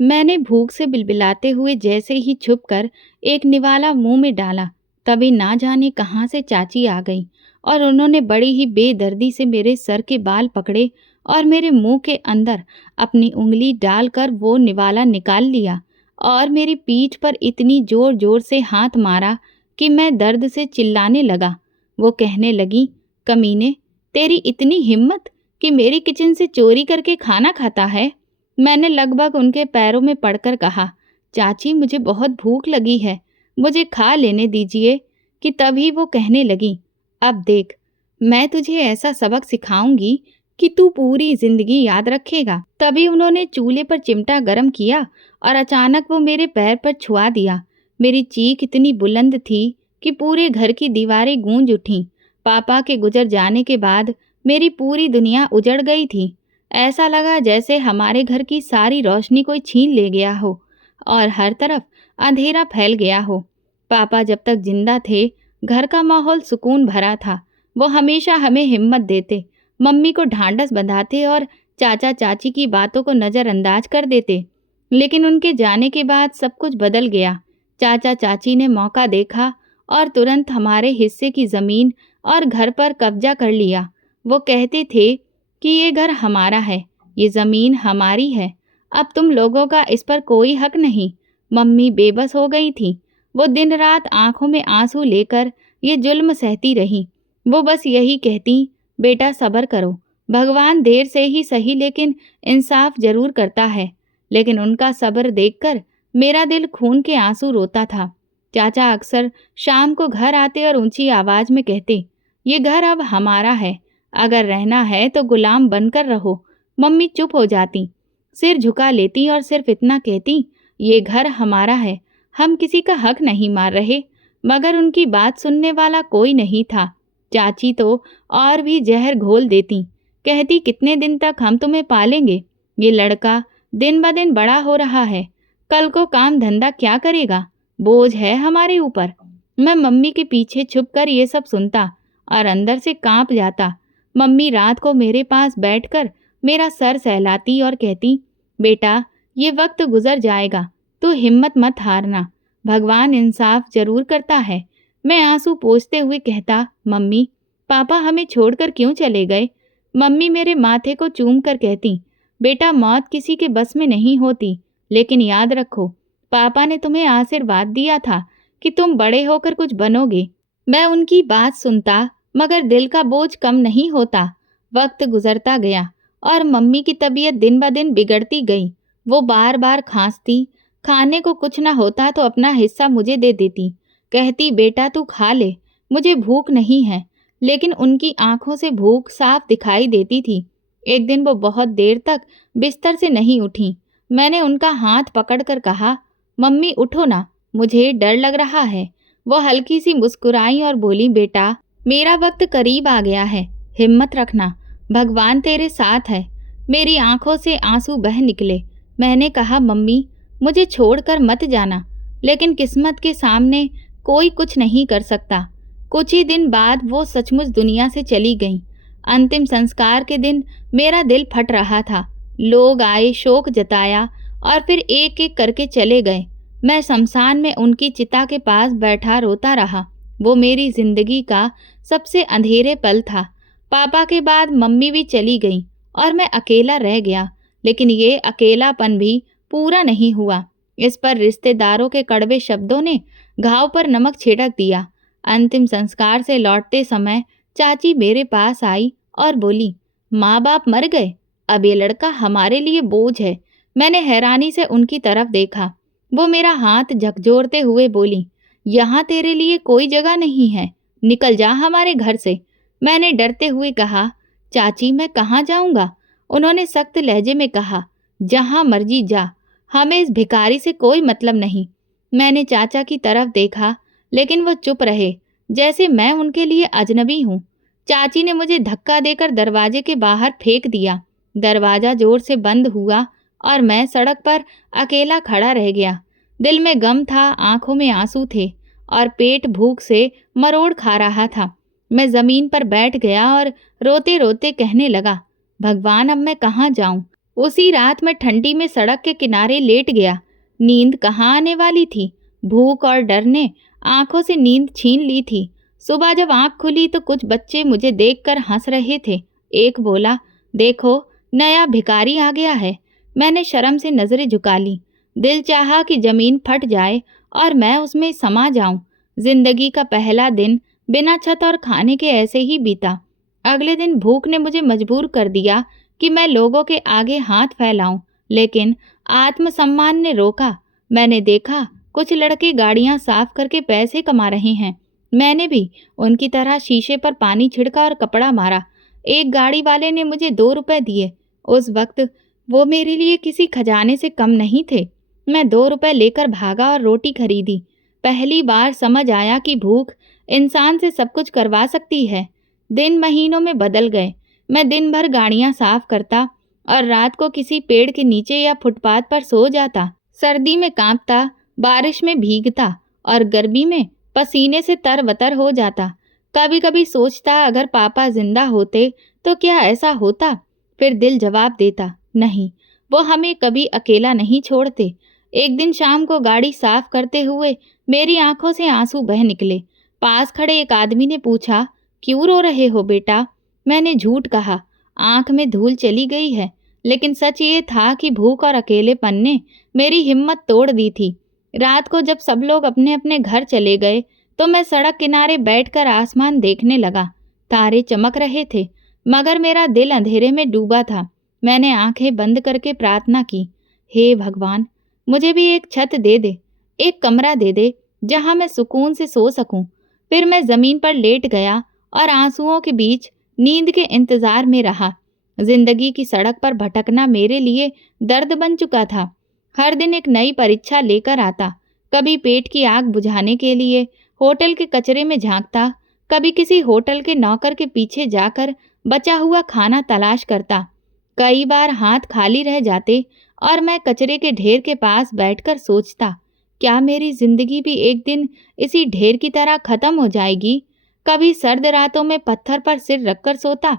मैंने भूख से बिलबिलाते हुए जैसे ही छुपकर एक निवाला मुंह में डाला, तभी ना जाने कहाँ से चाची आ गई और उन्होंने बड़ी ही बेदर्दी से मेरे सर के बाल पकड़े और मेरे मुंह के अंदर अपनी उंगली डालकर वो निवाला निकाल लिया और मेरी पीठ पर इतनी जोर जोर से हाथ मारा कि मैं दर्द से चिल्लाने लगा। वो कहने लगी, कमीने, तेरी इतनी हिम्मत कि मेरी किचन से चोरी करके खाना खाता है। मैंने लगभग उनके पैरों में पड़कर कहा, चाची मुझे बहुत भूख लगी है, मुझे खा लेने दीजिए। कि तभी वो कहने लगी, अब देख, मैं तुझे ऐसा सबक सिखाऊंगी कि तू पूरी जिंदगी याद रखेगा। तभी उन्होंने चूल्हे पर चिमटा गरम किया और अचानक वो मेरे पैर पर छुआ दिया। मेरी चीख इतनी बुलंद थी कि पूरे घर की दीवारें गूंज उठीं। पापा के गुजर जाने के बाद मेरी पूरी दुनिया उजड़ गई थी। ऐसा लगा जैसे हमारे घर की सारी रोशनी कोई छीन ले गया हो और हर तरफ अंधेरा फैल गया हो। पापा जब तक जिंदा थे, घर का माहौल सुकून भरा था। वो हमेशा हमें हिम्मत देते, मम्मी को ढांढस बंधाते और चाचा चाची की बातों को नज़रअंदाज कर देते। लेकिन उनके जाने के बाद सब कुछ बदल गया। चाचा चाची ने मौका देखा और तुरंत हमारे हिस्से की ज़मीन और घर पर कब्जा कर लिया। वो कहते थे कि ये घर हमारा है, ये ज़मीन हमारी है, अब तुम लोगों का इस पर कोई हक नहीं। मम्मी बेबस हो गई थी। वो दिन रात आंखों में आंसू लेकर ये जुल्म सहती रही। वो बस यही कहती, बेटा सब्र करो, भगवान देर से ही सही लेकिन इंसाफ जरूर करता है। लेकिन उनका सब्र देखकर मेरा दिल खून के आंसू रोता था। चाचा अक्सर शाम को घर आते और ऊंची आवाज में कहते, ये घर अब हमारा है, अगर रहना है तो गुलाम बनकर रहो। मम्मी चुप हो जाती, सिर झुका लेती और सिर्फ इतना कहती, ये घर हमारा है, हम किसी का हक नहीं मार रहे। मगर उनकी बात सुनने वाला कोई नहीं था। चाची तो और भी जहर घोल देती, कहती, कितने दिन तक हम तुम्हें पालेंगे? ये लड़का दिन ब दिन बड़ा हो रहा है, कल को काम धंधा क्या करेगा? बोझ है हमारे ऊपर। मैं मम्मी के पीछे छुपकर ये सब सुनता और अंदर से कांप जाता। मम्मी रात को मेरे पास बैठकर मेरा सर सहलाती और कहती, बेटा ये वक्त गुजर जाएगा, तू हिम्मत मत हारना, भगवान इंसाफ जरूर करता है। मैं आंसू पोंछते हुए कहता, मम्मी पापा हमें छोड़कर क्यों चले गए? मम्मी मेरे माथे को चूम कर कहती, बेटा मौत किसी के बस में नहीं होती, लेकिन याद रखो, पापा ने तुम्हें आशीर्वाद दिया था कि तुम बड़े होकर कुछ बनोगे। मैं उनकी बात सुनता मगर दिल का बोझ कम नहीं होता। वक्त गुजरता गया और मम्मी की तबीयत दिन ब दिन बिगड़ती गई। वो बार बार खांसती, खाने को कुछ ना होता तो अपना हिस्सा मुझे दे देती, कहती, बेटा तू खा ले, मुझे भूख नहीं है। लेकिन उनकी आंखों से भूख साफ दिखाई देती थी। एक दिन वो बहुत देर तक बिस्तर से नहीं उठी। मैंने उनका हाथ पकड़कर कहा, मम्मी उठो ना, मुझे डर लग रहा है। वो हल्की सी मुस्कुराई और बोली, बेटा मेरा वक्त करीब आ गया है, हिम्मत रखना, भगवान तेरे साथ है। मेरी आंखों से आंसू बह निकले। मैंने कहा, मम्मी मुझे छोड़कर मत जाना। लेकिन किस्मत के सामने कोई कुछ नहीं कर सकता। कुछ ही दिन बाद वो सचमुच दुनिया से चली गईं। अंतिम संस्कार के दिन मेरा दिल फट रहा था। लोग आए, शोक जताया और फिर एक एक करके चले गए। मैं शमशान में उनकी चिता के पास बैठा रोता रहा। वो मेरी जिंदगी का सबसे अंधेरे पल था। पापा के बाद मम्मी भी चली गई और मैं अकेला रह गया। लेकिन ये अकेलापन भी पूरा नहीं हुआ। इस पर रिश्तेदारों के कड़वे शब्दों ने घाव पर नमक छिड़क दिया। अंतिम संस्कार से लौटते समय चाची मेरे पास आई और बोली, माँ बाप मर गए, अब ये लड़का हमारे लिए बोझ है। मैंने हैरानी से उनकी तरफ देखा। वो मेरा हाथ झकझोरते हुए बोली, यहाँ तेरे लिए कोई जगह नहीं है, निकल जा हमारे घर से। मैंने डरते हुए कहा, चाची मैं कहाँ जाऊँगा? उन्होंने सख्त लहजे में कहा, जहाँ मर्जी जा, हमें इस भिखारी से कोई मतलब नहीं। मैंने चाचा की तरफ देखा, लेकिन वो चुप रहे, जैसे मैं उनके लिए अजनबी हूँ। चाची ने मुझे धक्का देकर दरवाजे के बाहर फेंक दिया। दरवाजा जोर से बंद हुआ और मैं सड़क पर अकेला खड़ा रह गया। दिल में गम था, आंखों में आंसू थे और पेट भूख से मरोड़ खा रहा था। मैं जमीन पर बैठ गया और रोते रोते कहने लगा, भगवान अब मैं कहाँ जाऊं? उसी रात मैं ठंडी में सड़क के किनारे लेट गया। नींद कहाँ आने वाली थी। भूख और डर ने आंखों से नींद छीन ली थी। सुबह जब आंख खुली तो कुछ बच्चे मुझे देखकर हंस रहे थे। एक बोला, देखो नया भिखारी आ गया है। मैंने शर्म से नजरें झुका ली। दिल चाहा कि जमीन फट जाए और मैं उसमें समा जाऊं। जिंदगी का पहला दिन बिना छत और खाने के ऐसे ही बीता। अगले दिन भूख ने मुझे मजबूर कर दिया कि मैं लोगों के आगे हाथ फैलाऊं, लेकिन आत्मसम्मान ने रोका। मैंने देखा कुछ लड़के गाड़ियां साफ करके पैसे कमा रहे हैं। मैंने भी उनकी तरह शीशे पर पानी छिड़का और कपड़ा मारा। एक गाड़ी वाले ने मुझे 2 रुपए दिए। उस वक्त वो मेरे लिए किसी खजाने से कम नहीं थे। मैं 2 रुपए लेकर भागा और रोटी खरीदी। पहली बार समझ आया कि भूख इंसान से सब कुछ करवा सकती है। दिन महीनों में बदल गए। मैं दिन भर गाड़ियां साफ करता और रात को किसी पेड़ के नीचे या फुटपाथ पर सो जाता। सर्दी में कांपता, बारिश में भीगता और गर्मी में पसीने से तरबतर हो जाता। कभी कभी सोचता अगर पापा जिंदा होते तो क्या ऐसा होता। फिर दिल जवाब देता, नहीं, वो हमें कभी अकेला नहीं छोड़ते। एक दिन शाम को गाड़ी साफ करते हुए मेरी आंखों से आंसू बह निकले। पास खड़े एक आदमी ने पूछा, क्यों रो रहे हो बेटा? मैंने झूठ कहा, आंख में धूल चली गई है। लेकिन सच ये था कि भूख और अकेलेपन ने मेरी हिम्मत तोड़ दी थी। रात को जब सब लोग अपने अपने घर चले गए तो मैं सड़क किनारे बैठकर आसमान देखने लगा। तारे चमक रहे थे, मगर मेरा दिल अंधेरे में डूबा था। मैंने आंखें बंद करके प्रार्थना की, हे भगवान, मुझे भी एक छत दे दे, एक कमरा दे दे जहां मैं सुकून से सो सकूं। फिर मैं जमीन पर लेट गया और आंसुओं के बीच नींद के इंतजार में रहा। जिंदगी की सड़क पर भटकना मेरे लिए दर्द बन चुका था। हर दिन एक नई परीक्षा लेकर आता। कभी पेट की आग बुझाने के लिए होटल के कचरे में झांकता, कभी किसी होटल के नौकर के पीछे जाकर बचा हुआ खाना तलाश करता। कई बार हाथ खाली रह जाते और मैं कचरे के ढेर के पास बैठकर सोचता, क्या मेरी जिंदगी भी एक दिन इसी ढेर की तरह खत्म हो जाएगी? कभी सर्द रातों में पत्थर पर सिर रखकर सोता।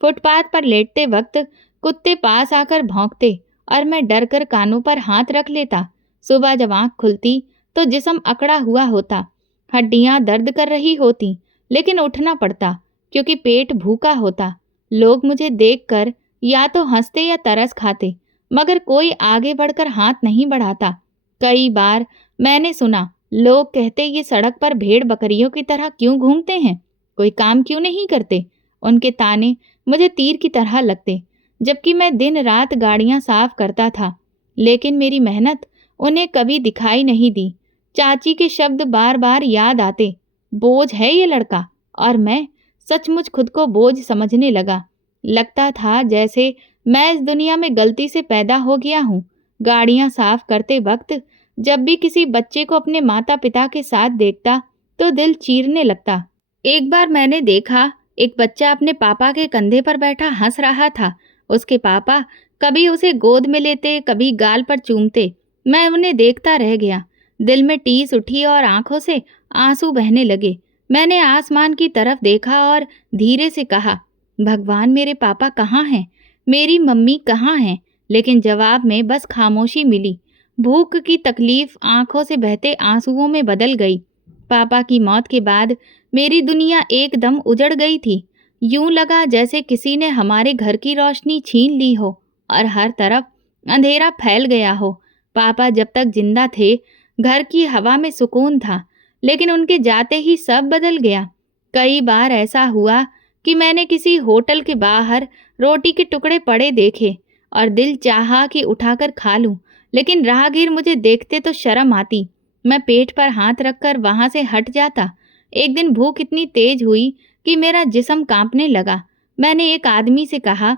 फुटपाथ पर लेटते वक्त कुत्ते पास आकर भौंकते और मैं डर कर कानों पर हाथ रख लेता। सुबह जब आंख खुलती तो जिस्म अकड़ा हुआ होता, हड्डियां दर्द कर रही होती, लेकिन उठना पड़ता क्योंकि पेट भूखा होता। लोग मुझे देखकर या तो हंसते या तरस खाते, मगर कोई आगे बढ़कर हाथ नहीं बढ़ाता। कई बार मैंने सुना, लोग कहते ये सड़क पर भेड़ बकरियों की तरह क्यों घूमते हैं, कोई काम क्यों नहीं करते। उनके ताने मुझे तीर की तरह लगते, जबकि मैं दिन रात गाड़ियां साफ करता था, लेकिन मेरी मेहनत उन्हें कभी दिखाई नहीं दी। चाची के शब्द बार बार याद आते, बोझ है ये लड़का। और मैं सचमुच खुद को बोझ समझने लगा। लगता था जैसे मैं इस दुनिया में गलती से पैदा हो गया हूँ। गाड़ियां साफ करते वक्त जब भी किसी बच्चे को अपने माता पिता के साथ देखता तो दिल चीरने लगता। एक बार मैंने देखा एक बच्चा अपने पापा के कंधे पर बैठा हंस रहा था। उसके पापा कभी उसे गोद में लेते, कभी गाल पर चूमते। मैं उन्हें देखता रह गया। दिल में टीस उठी और आंखों से आंसू बहने लगे। मैंने आसमान की तरफ देखा और धीरे से कहा, भगवान, मेरे पापा कहाँ हैं? मेरी मम्मी कहाँ हैं? लेकिन जवाब में बस खामोशी मिली। भूख की तकलीफ आंखों से बहते आंसुओं में बदल गई। पापा की मौत के बाद मेरी दुनिया एकदम उजड़ गई थी। यूं लगा जैसे किसी ने हमारे घर की रोशनी छीन ली हो और हर तरफ अंधेरा फैल गया हो। पापा जब तक जिंदा थे घर की हवा में सुकून था, लेकिन उनके जाते ही सब बदल गया। कई बार ऐसा हुआ कि मैंने किसी होटल के बाहर रोटी के टुकड़े पड़े देखे और दिल चाहा कि उठाकर खा लूं, लेकिन राहगीर मुझे देखते तो शर्म आती। मैं पेट पर हाथ रखकर वहां से हट जाता। एक दिन भूख इतनी तेज हुई कि मेरा जिस्म कांपने लगा। मैंने एक आदमी से कहा,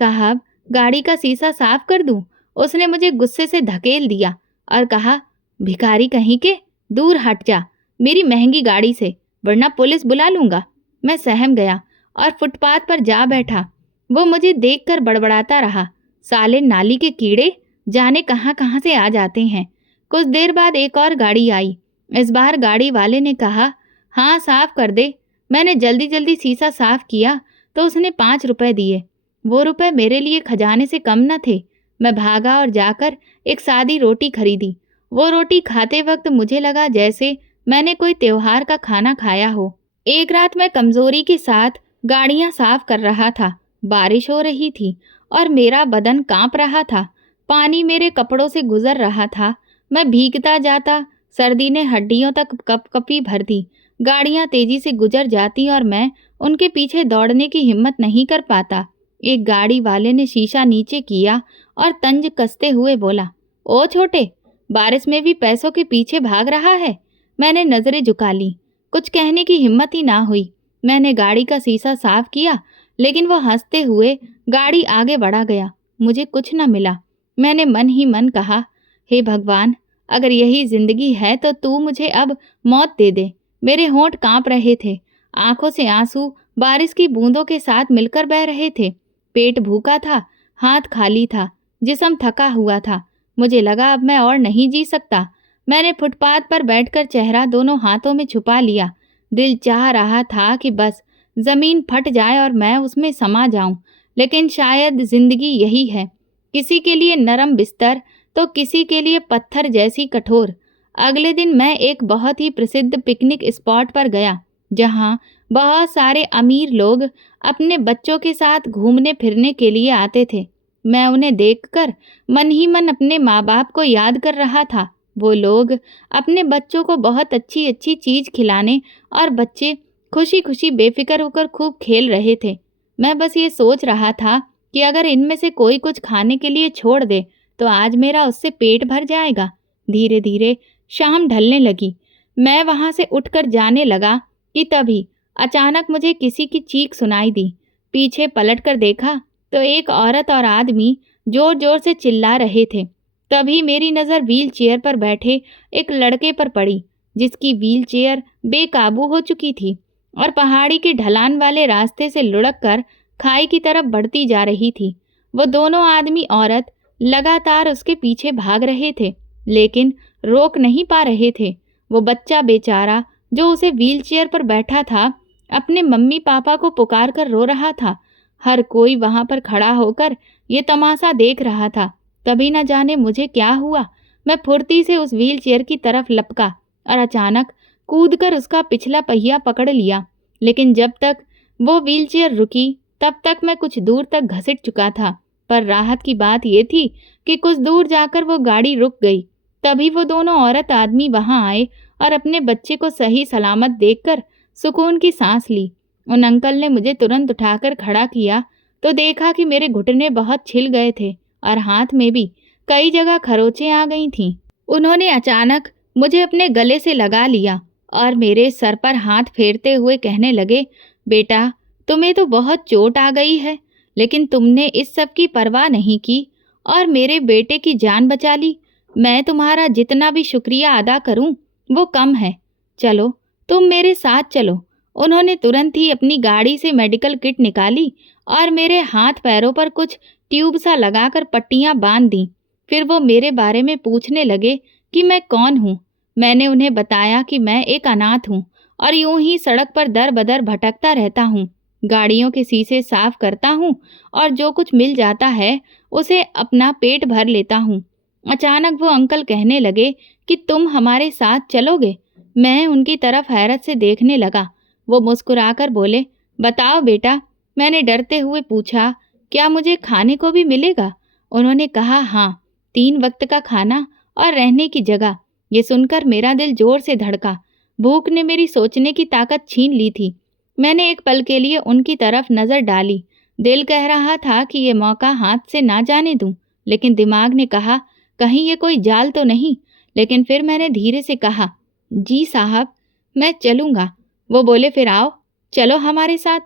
साहब, गाड़ी का शीशा साफ कर दूं? उसने मुझे गुस्से से धकेल दिया और कहा, भिखारी कहीं के, दूर हट जा मेरी महंगी गाड़ी से, वरना पुलिस बुला लूंगा। मैं सहम गया और फुटपाथ पर जा बैठा। वो मुझे देखकर बड़बड़ाता रहा, साले नाली के कीड़े, जाने कहाँ कहाँ से आ जाते हैं। कुछ देर बाद एक और गाड़ी आई। इस बार गाड़ी वाले ने कहा, हाँ साफ कर दे। मैंने जल्दी जल्दी शीशा साफ किया तो उसने 5 रुपए दिए। वो रुपए मेरे लिए खजाने से कम न थे, मैं भागा और जाकर एक सादी रोटी खरीदी। वो रोटी खाते वक्त मुझे लगा जैसे मैंने कोई त्योहार का खाना खाया हो। एक रात मैं कमजोरी के साथ गाड़ियां साफ कर रहा था। बारिश हो रही थी और मेरा बदन कांप रहा था। पानी मेरे कपड़ों से गुजर रहा था। मैं भीगता जाता। सर्दी ने हड्डियों तक कपकपी भर दी। गाड़ियां तेजी से गुजर जाती और मैं उनके पीछे दौड़ने की हिम्मत नहीं कर पाता। एक गाड़ी वाले ने शीशा नीचे किया और तंज कसते हुए बोला, ओ छोटे, बारिश में भी पैसों के पीछे भाग रहा है। मैंने नजरें झुका ली। कुछ कहने की हिम्मत ही ना हुई। मैंने गाड़ी का शीशा साफ किया, लेकिन वो हंसते हुए गाड़ी आगे बढ़ा गया। मुझे कुछ न मिला। मैंने मन ही मन कहा, हे भगवान, अगर यही जिंदगी है तो तू मुझे अब मौत दे दे। मेरे होंठ कांप रहे थे। आंखों से आंसू बारिश की बूंदों के साथ मिलकर बह रहे थे। पेट भूखा था, हाथ खाली था, जिस्म थका हुआ था। मुझे लगा अब मैं और नहीं जी सकता। मैंने फुटपाथ पर बैठकर चेहरा दोनों हाथों में छुपा लिया। दिल चाह रहा था कि बस जमीन फट जाए और मैं उसमें समा जाऊं। लेकिन शायद जिंदगी यही है, किसी के लिए नरम बिस्तर तो किसी के लिए पत्थर जैसी कठोर। अगले दिन मैं एक बहुत ही प्रसिद्ध पिकनिक स्पॉट पर गया, जहां बहुत सारे अमीर लोग अपने बच्चों के साथ घूमने फिरने के लिए आते थे। मैं उन्हें देखकर मन ही मन अपने माँ बाप को याद कर रहा था। वो लोग अपने बच्चों को बहुत अच्छी अच्छी चीज खिलाने और बच्चे खुशी खुशी बेफिक्र होकर खूब खेल रहे थे। मैं बस ये सोच रहा था कि अगर इनमें से कोई कुछ खाने के लिए छोड़ दे तो आज मेरा उससे पेट भर जाएगा। धीरे धीरे शाम ढलने लगी। मैं वहां से उठकर जाने लगा कि तभी अचानक मुझे किसी की चीख सुनाई दी। पीछे पलटकर देखा तो एक औरत और आदमी जोर जोर से चिल्ला रहे थे। तभी मेरी नज़र व्हील चेयर पर बैठे एक लड़के पर पड़ी, जिसकी व्हील चेयर बेकाबू हो चुकी थी और पहाड़ी के ढलान वाले रास्ते से लुढ़क कर खाई की तरफ बढ़ती जा रही थी। वो दोनों आदमी औरत लगातार उसके पीछे भाग रहे थे, लेकिन रोक नहीं पा रहे थे। वो बच्चा बेचारा जो उसे व्हील चेयर पर बैठा था, अपने मम्मी पापा को पुकार कर रो रहा था। हर कोई वहां पर खड़ा होकर ये तमाशा देख रहा था। तभी न जाने मुझे क्या हुआ, मैं फुर्ती से उस व्हील चेयर की तरफ लपका और अचानक कूदकर उसका पिछला पहिया पकड़ लिया। लेकिन जब तक वो व्हील चेयर रुकी तब तक मैं कुछ दूर तक घसीट चुका था। पर राहत की बात यह थी कि कुछ दूर जाकर वो गाड़ी रुक गई। तभी वो दोनों औरत आदमी वहां आए और अपने बच्चे को सही सलामत देखकर सुकून की सांस ली। उन अंकल ने मुझे तुरंत उठाकर खड़ा किया तो देखा कि मेरे घुटने बहुत छिल गए थे और हाथ में भी कई जगह खरोंचें आ गई थीं। उन्होंने अचानक मुझे अपने गले से लगा लिया और मेरे सर पर हाथ फेरते हुए कहने लगे, बेटा, तुम्हें तो बहुत चोट आ गई है, लेकिन तुमने इस सब की परवाह नहीं की और मेरे बेटे की जान बचा ली। मैं तुम्हारा जितना भी शुक्रिया अदा करूं वो कम है। चलो, तुम मेरे साथ चलो। उन्होंने तुरंत ही अपनी गाड़ी से मेडिकल किट निकाली और मेरे हाथ पैरों पर कुछ ट्यूब सा लगाकर पट्टियां बांध दी। फिर वो मेरे बारे में पूछने लगे कि मैं कौन हूँ। मैंने उन्हें बताया कि मैं एक अनाथ हूँ और यूं ही सड़क पर दर बदर भटकता रहता हूँ। गाड़ियों के शीशे साफ करता हूँ और जो कुछ मिल जाता है उसे अपना पेट भर लेता हूँ। अचानक वो अंकल कहने लगे कि तुम हमारे साथ चलोगे। मैं उनकी तरफ हैरत से देखने लगा। वो मुस्कुराकर बोले, बताओ बेटा। मैंने डरते हुए पूछा, क्या मुझे खाने को भी मिलेगा? उन्होंने कहा, हाँ, 3 वक्त का खाना और रहने की जगह। ये सुनकर मेरा दिल जोर से धड़का। भूख ने मेरी सोचने की ताकत छीन ली थी। मैंने एक पल के लिए उनकी तरफ नजर डाली। दिल कह रहा था कि ये मौका हाथ से ना जाने दूं, लेकिन दिमाग ने कहा, कहीं ये कोई जाल तो नहीं। लेकिन फिर मैंने धीरे से कहा, जी साहब, मैं चलूंगा। वो बोले, फिर आओ, चलो हमारे साथ।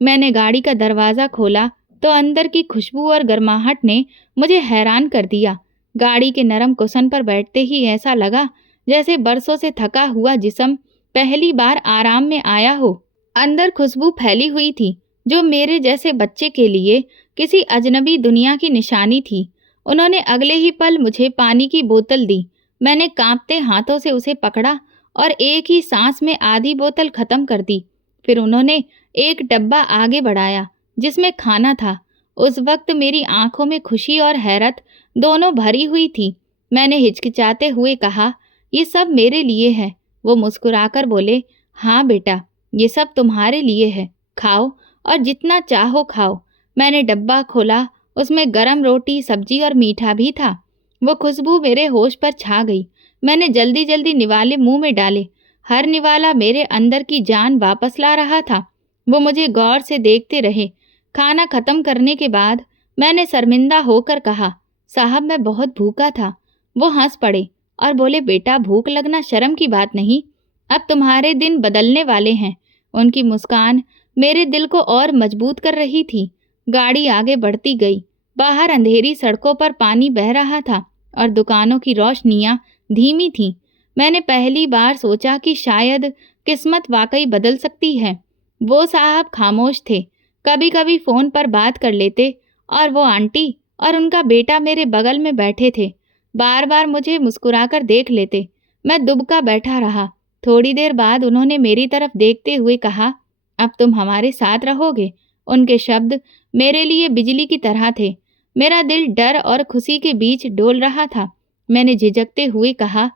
मैंने गाड़ी का दरवाज़ा खोला तो अंदर की खुशबू और गर्माहट ने मुझे हैरान कर दिया। गाड़ी के नरम कुशन पर बैठते ही ऐसा लगा जैसे बरसों से थका हुआ जिस्म पहली बार आराम में आया हो। अंदर खुशबू फैली हुई थी जो मेरे जैसे बच्चे के लिए किसी अजनबी दुनिया की निशानी थी। उन्होंने अगले ही पल मुझे पानी की बोतल दी। मैंने कांपते हाथों से उसे पकड़ा और एक ही सांस में आधी बोतल खत्म कर दी। फिर उन्होंने एक डब्बा आगे बढ़ाया जिसमें खाना था। उस वक्त मेरी आंखों में खुशी और हैरत दोनों भरी हुई थी। मैंने हिचकिचाते हुए कहा, ये सब मेरे लिए है। वो मुस्कुराकर बोले, हाँ बेटा, ये सब तुम्हारे लिए है, खाओ और जितना चाहो खाओ। मैंने डब्बा खोला, उसमें गरम रोटी, सब्जी और मीठा भी था। वो खुशबू मेरे होश पर छा गई। मैंने जल्दी जल्दी निवाले मुंह में डाले। हर निवाला मेरे अंदर की जान वापस ला रहा था। वो मुझे गौर से देखते रहे। खाना खत्म करने के बाद मैंने शर्मिंदा होकर कहा, साहब मैं बहुत भूखा था। वो हंस पड़े और बोले, बेटा भूख लगना शर्म की बात नहीं, अब तुम्हारे दिन बदलने वाले हैं। उनकी मुस्कान मेरे दिल को और मजबूत कर रही थी। गाड़ी आगे बढ़ती गई। बाहर अंधेरी सड़कों पर पानी बह रहा था और दुकानों की रोशनियां धीमी थीं। मैंने पहली बार सोचा कि शायद किस्मत वाकई बदल सकती है। वो साहब खामोश थे, कभी कभी फ़ोन पर बात कर लेते और वो आंटी और उनका बेटा मेरे बगल में बैठे थे। बार बार मुझे मुस्कुराकर देख लेते। मैं दुबका बैठा रहा। थोड़ी देर बाद उन्होंने मेरी तरफ देखते हुए कहा, अब तुम हमारे साथ रहोगे। उनके शब्द मेरे लिए बिजली की तरह थे। मेरा दिल डर और खुशी के बीच डोल रहा था। मैंने झिझकते हुए कहा,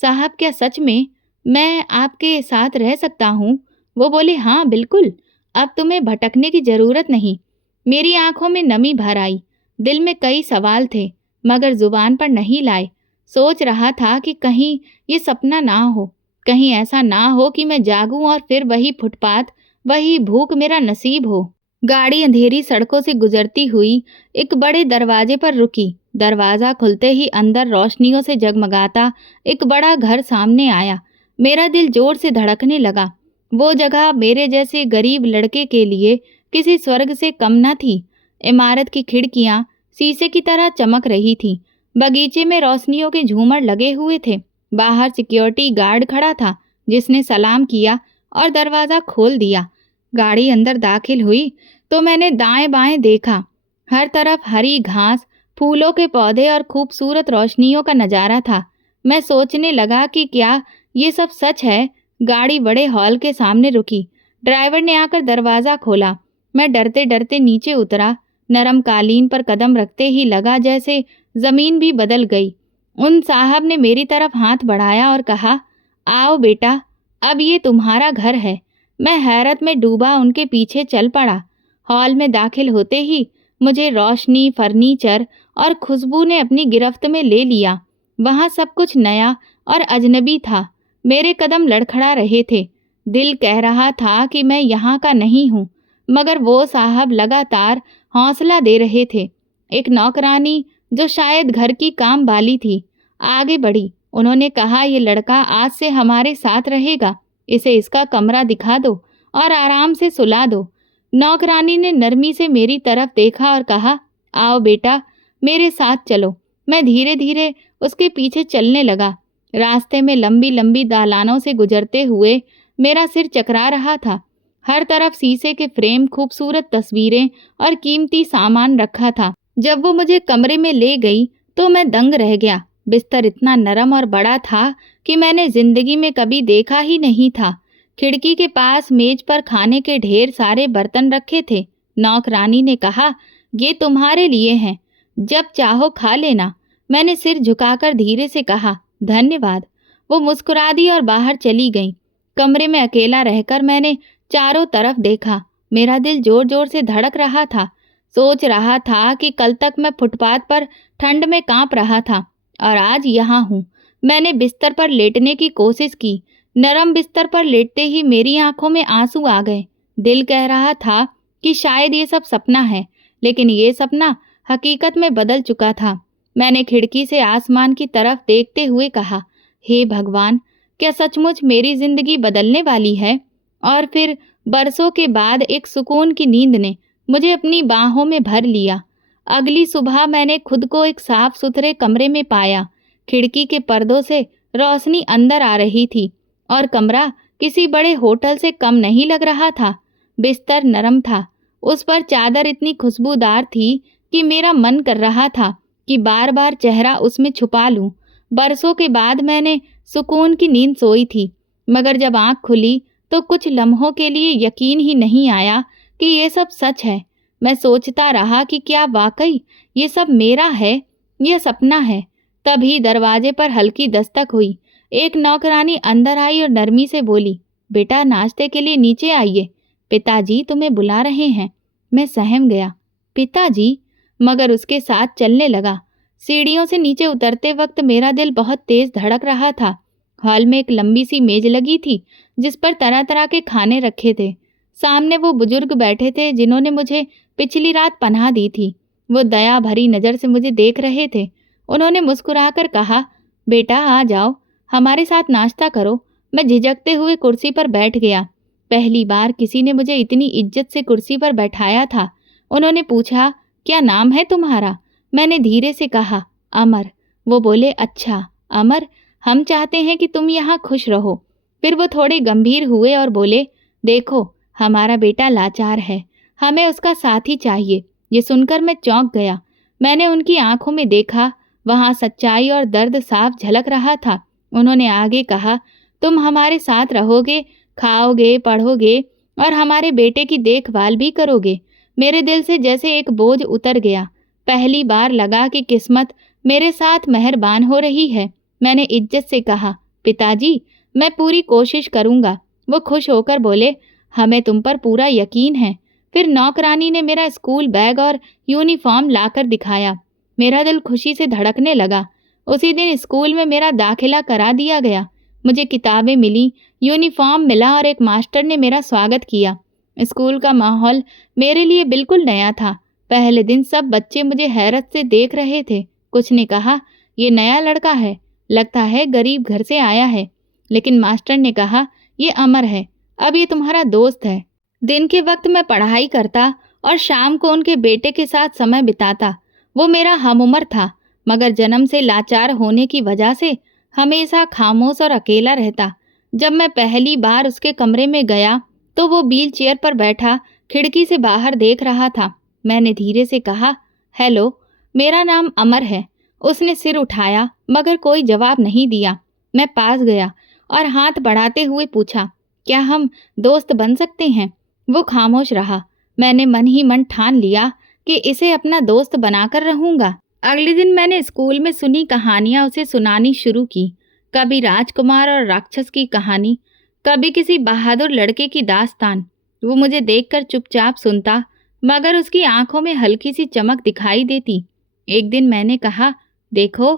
साहब क्या सच में मैं आपके साथ रह सकता हूँ? वो बोले, हाँ बिल्कुल, अब तुम्हें भटकने की ज़रूरत नहीं। मेरी आंखों में नमी भर आई। दिल में कई सवाल थे मगर जुबान पर नहीं लाए। सोच रहा था कि कहीं ये सपना ना हो, कहीं ऐसा ना हो कि मैं जागूं और फिर वही फुटपाथ, वही भूख मेरा नसीब हो। गाड़ी अंधेरी सड़कों से गुजरती हुई एक बड़े दरवाजे पर रुकी। दरवाज़ा खुलते ही अंदर रोशनियों से जगमगाता एक बड़ा घर सामने आया। मेरा दिल जोर से धड़कने लगा। वो जगह मेरे जैसे गरीब लड़के के लिए किसी स्वर्ग से कम न थी। इमारत की खिड़कियां शीशे की तरह चमक रही थीं। बगीचे में रोशनियों के झूमर लगे हुए थे। बाहर सिक्योरिटी गार्ड खड़ा था, जिसने सलाम किया और दरवाज़ा खोल दिया। गाड़ी अंदर दाखिल हुई तो मैंने दाएं बाएं देखा। हर तरफ हरी घास, फूलों के पौधे और खूबसूरत रोशनियों का नज़ारा था। मैं सोचने लगा कि क्या ये सब सच है। गाड़ी बड़े हॉल के सामने रुकी। ड्राइवर ने आकर दरवाज़ा खोला। मैं डरते डरते नीचे उतरा। नरम कालीन पर कदम रखते ही लगा जैसे ज़मीन भी बदल गई। उन साहब ने मेरी तरफ हाथ बढ़ाया और कहा, आओ बेटा, अब ये तुम्हारा घर है। मैं हैरत में डूबा उनके पीछे चल पड़ा। हॉल में दाखिल होते ही मुझे रोशनी, फर्नीचर और खुशबू ने अपनी गिरफ्त में ले लिया। वहाँ सब कुछ नया और अजनबी था। मेरे कदम लड़खड़ा रहे थे। दिल कह रहा था कि मैं यहाँ का नहीं हूँ, मगर वो साहब लगातार हौसला दे रहे थे। एक नौकरानी जो शायद घर की काम वाली थी, आगे बढ़ी। उन्होंने कहा, ये लड़का आज से हमारे साथ रहेगा। इसे इसका कमरा दिखा दो और आराम से सुला दो। नौकरानी ने नरमी से मेरी तरफ देखा और कहा, आओ बेटा, मेरे साथ चलो। मैं धीरे धीरे उसके पीछे चलने लगा। रास्ते में लंबी लंबी दालानों से गुजरते हुए मेरा सिर चकरा रहा था। हर तरफ शीशे के फ्रेम, खूबसूरत तस्वीरें और कीमती सामान रखा था। जब वो मुझे कमरे में ले गई तो मैं दंग रह गया। बिस्तर इतना नरम और बड़ा था कि मैंने जिंदगी में कभी देखा ही नहीं था। खिड़की के पास मेज पर खाने के ढेर सारे बर्तन रखे थे। नौकरानी ने कहा, ये तुम्हारे लिए हैं, जब चाहो खा लेना। मैंने सिर झुकाकर धीरे से कहा, धन्यवाद। वो मुस्कुरा दी और बाहर चली गई। कमरे में अकेला रहकर मैंने चारों तरफ देखा। मेरा दिल जोर जोर से धड़क रहा था। सोच रहा था कि कल तक मैं फुटपाथ पर ठंड में कांप रहा था और आज यहाँ हूँ। मैंने बिस्तर पर लेटने की कोशिश की। नरम बिस्तर पर लेटते ही मेरी आंखों में आंसू आ गए। दिल कह रहा था कि शायद ये सब सपना है, लेकिन ये सपना हकीकत में बदल चुका था। मैंने खिड़की से आसमान की तरफ देखते हुए कहा, हे भगवान, क्या सचमुच मेरी जिंदगी बदलने वाली है? और फिर बरसों के बाद एक सुकून की नींद ने मुझे अपनी बाहों में भर लिया। अगली सुबह मैंने खुद को एक साफ सुथरे कमरे में पाया। खिड़की के पर्दों से रोशनी अंदर आ रही थी और कमरा किसी बड़े होटल से कम नहीं लग रहा था। बिस्तर नरम था, उस पर चादर इतनी खुशबूदार थी कि मेरा मन कर रहा था कि बार बार चेहरा उसमें छुपा लूं। बरसों के बाद मैंने सुकून की नींद सोई थी, मगर जब आंख खुली तो कुछ लम्हों के लिए यकीन ही नहीं आया कि ये सब सच है। मैं सोचता रहा कि क्या वाकई ये सब मेरा है यह सपना है। तभी दरवाजे पर हल्की दस्तक हुई। एक नौकरानी अंदर आई और नरमी से बोली, बेटा नाश्ते के लिए नीचे आइए, पिताजी तुम्हें बुला रहे हैं। मैं सहम गया, पिताजी, मगर उसके साथ चलने लगा। सीढ़ियों से नीचे उतरते वक्त मेरा दिल बहुत तेज धड़क रहा था। हॉल में एक लंबी सी मेज लगी थी जिस पर तरह तरह के खाने रखे थे। सामने वो बुजुर्ग बैठे थे जिन्होंने मुझे पिछली रात पनाह दी थी। वो दया भरी नज़र से मुझे देख रहे थे। उन्होंने मुस्कुराकर कहा, बेटा आ जाओ, हमारे साथ नाश्ता करो। मैं झिझकते हुए कुर्सी पर बैठ गया। पहली बार किसी ने मुझे इतनी इज्जत से कुर्सी पर बैठाया था। उन्होंने पूछा, क्या नाम है तुम्हारा? मैंने धीरे से कहा, अमर। वो बोले, अच्छा अमर, हम चाहते हैं कि तुम यहाँ खुश रहो। फिर वो थोड़े गंभीर हुए और बोले, देखो हमारा बेटा लाचार है, हमें उसका साथी चाहिए। ये सुनकर मैं चौंक गया। मैंने उनकी आंखों में देखा, वहाँ सच्चाई और दर्द साफ झलक रहा था। उन्होंने आगे कहा, तुम हमारे साथ रहोगे, खाओगे, पढ़ोगे और हमारे बेटे की देखभाल भी करोगे। मेरे दिल से जैसे एक बोझ उतर गया। पहली बार लगा कि किस्मत मेरे साथ मेहरबान हो रही है। मैंने इज्जत से कहा, पिताजी मैं पूरी कोशिश करूँगा। वो खुश होकर बोले, हमें तुम पर पूरा यकीन है। फिर नौकरानी ने मेरा स्कूल बैग और यूनिफॉर्म लाकर दिखाया। मेरा दिल खुशी से धड़कने लगा। उसी दिन स्कूल में मेरा दाखिला करा दिया गया। मुझे किताबें मिली, यूनिफॉर्म मिला और एक मास्टर ने मेरा स्वागत किया। स्कूल का माहौल मेरे लिए बिल्कुल नया था। पहले दिन सब बच्चे मुझे हैरत से देख रहे थे। कुछ ने कहा, ये नया लड़का है, लगता है गरीब घर से आया है। लेकिन मास्टर ने कहा, ये अमर है, अब ये तुम्हारा दोस्त है। दिन के वक्त मैं पढ़ाई करता और शाम को उनके बेटे के साथ समय बिताता। वो मेरा हमउम्र था, मगर जन्म से लाचार होने की वजह से हमेशा खामोश और अकेला रहता। जब मैं पहली बार उसके कमरे में गया तो वो व्हील चेयर पर बैठा खिड़की से बाहर देख रहा था। मैंने धीरे से कहा, हेलो, मेरा नाम अमर है। उसने सिर उठाया मगर कोई जवाब नहीं दिया। मैं पास गया और हाथ बढ़ाते हुए पूछा, क्या हम दोस्त बन सकते हैं? वो खामोश रहा। मैंने मन ही मन ठान लिया कि इसे अपना दोस्त बनाकर रहूंगा। अगले दिन मैंने स्कूल में सुनी कहानियां उसे सुनानी शुरू की। कभी राजकुमार और राक्षस की कहानी, कभी किसी बहादुर लड़के की दास्तान। वो मुझे देखकर चुपचाप सुनता, मगर उसकी आंखों में हल्की सी चमक दिखाई देती। एक दिन मैंने कहा, देखो,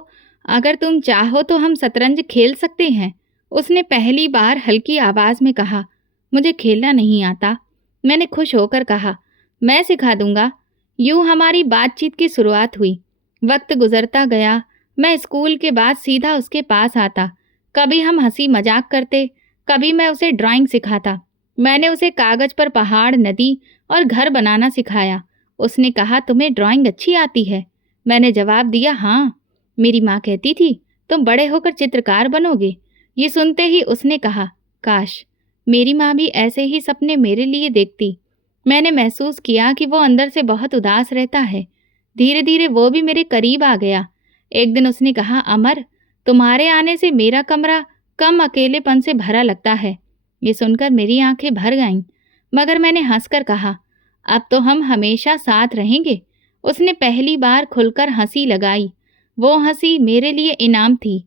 अगर तुम चाहो तो हम शतरंज खेल सकते हैं। उसने पहली बार हल्की आवाज में कहा, मुझे खेलना नहीं आता। मैंने खुश होकर कहा, मैं सिखा दूंगा। यूं हमारी बातचीत की शुरुआत हुई। वक्त गुजरता गया। मैं स्कूल के बाद सीधा उसके पास आता। कभी हम हंसी मजाक करते, कभी मैं उसे ड्राइंग सिखाता। मैंने उसे कागज पर पहाड़, नदी और घर बनाना सिखाया। उसने कहा, तुम्हें ड्राइंग अच्छी आती है? मैंने जवाब दिया, हाँ, मेरी माँ कहती थी तुम बड़े होकर चित्रकार बनोगे। ये सुनते ही उसने कहा, काश मेरी माँ भी ऐसे ही सपने मेरे लिए देखती। मैंने महसूस किया कि वो अंदर से बहुत उदास रहता है। धीरे धीरे वो भी मेरे करीब आ गया। एक दिन उसने कहा, अमर, तुम्हारे आने से मेरा कमरा कम अकेलेपन से भरा लगता है। ये सुनकर मेरी आंखें भर गईं, मगर मैंने हंसकर कहा, अब तो हम हमेशा साथ रहेंगे। उसने पहली बार खुलकर हंसी लगाई। वो हंसी मेरे लिए इनाम थी।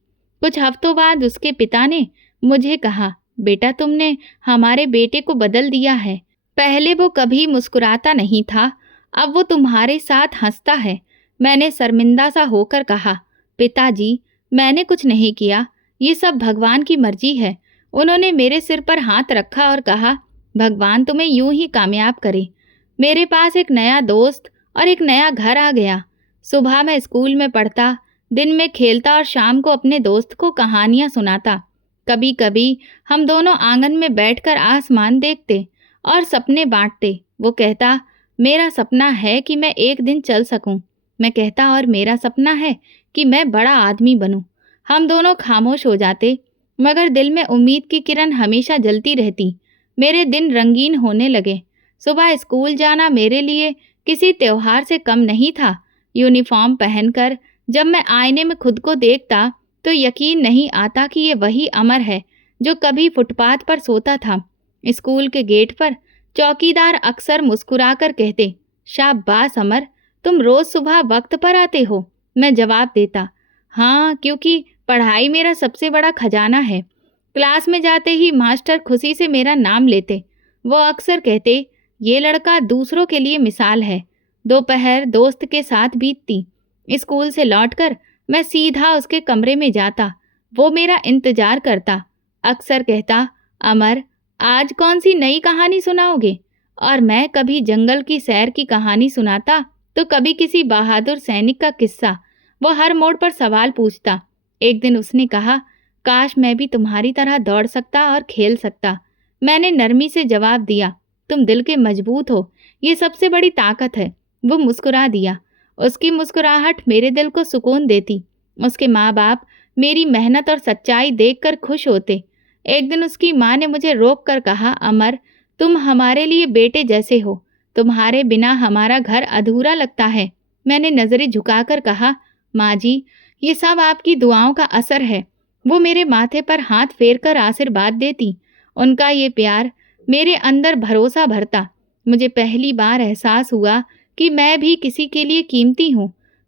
कुछ हफ्तों बाद उसके पिता ने मुझे कहा, बेटा तुमने हमारे बेटे को बदल दिया है। पहले वो कभी मुस्कुराता नहीं था, अब वो तुम्हारे साथ हंसता है। मैंने शर्मिंदा सा होकर कहा, पिताजी मैंने कुछ नहीं किया, ये सब भगवान की मर्जी है। उन्होंने मेरे सिर पर हाथ रखा और कहा, भगवान तुम्हें यूं ही कामयाब करे। मेरे पास एक नया दोस्त और एक नया घर आ गया। सुबह मैं स्कूल में पढ़ता, दिन में खेलता और शाम को अपने दोस्त को कहानियाँ सुनाता। कभी कभी हम दोनों आंगन में बैठकर आसमान देखते और सपने बांटते। वो कहता, मेरा सपना है कि मैं एक दिन चल सकूं। मैं कहता, और मेरा सपना है कि मैं बड़ा आदमी बनूं। हम दोनों खामोश हो जाते, मगर दिल में उम्मीद की किरण हमेशा जलती रहती। मेरे दिन रंगीन होने लगे। सुबह स्कूल जाना मेरे लिए किसी त्योहार से कम नहीं था। यूनिफॉर्म पहनकर जब मैं आईने में खुद को देखता तो यकीन नहीं आता कि ये वही अमर है जो कभी फुटपाथ पर सोता था। स्कूल के गेट पर चौकीदार अक्सर मुस्कुराकर कहते, शाबाश अमर, तुम रोज सुबह वक्त पर आते हो। मैं जवाब देता, हाँ, क्योंकि पढ़ाई मेरा सबसे बड़ा खजाना है। क्लास में जाते ही मास्टर खुशी से मेरा नाम लेते। वो अक्सर कहते, ये लड़का दूसरों के लिए मिसाल है। दोपहर दोस्त के साथ बीतती। स्कूल से लौटकर मैं सीधा उसके कमरे में जाता। वो मेरा इंतजार करता। अक्सर कहता, अमर, आज कौन सी नई कहानी सुनाओगे? और मैं कभी जंगल की सैर की कहानी सुनाता तो कभी किसी बहादुर सैनिक का किस्सा। वो हर मोड़ पर सवाल पूछता। एक दिन उसने कहा, काश मैं भी तुम्हारी तरह दौड़ सकता और खेल सकता। मैंने नरमी से जवाब दिया, तुम दिल के मजबूत हो, ये सबसे बड़ी ताकत है। वो मुस्कुरा दिया। उसकी मुस्कुराहट मेरे दिल को सुकून देती। उसके माँ बाप मेरी मेहनत और सच्चाई देखकर खुश होते। एक दिन उसकी माँ ने मुझे रोक कर कहा, अमर, तुम हमारे लिए बेटे जैसे हो। तुम्हारे बिना हमारा घर अधूरा लगता है। मैंने नजरें झुकाकर कहा, माँ जी, ये सब आपकी दुआओं का असर है। वो मेरे माथे पर हाथ फेरकर आशीर्वाद देती। उनका ये प्यार मेरे अंदर भरोसा भरता। मुझे पहली बार एहसास हुआ कि मैं भी किसी के लिए कीमती हूँ।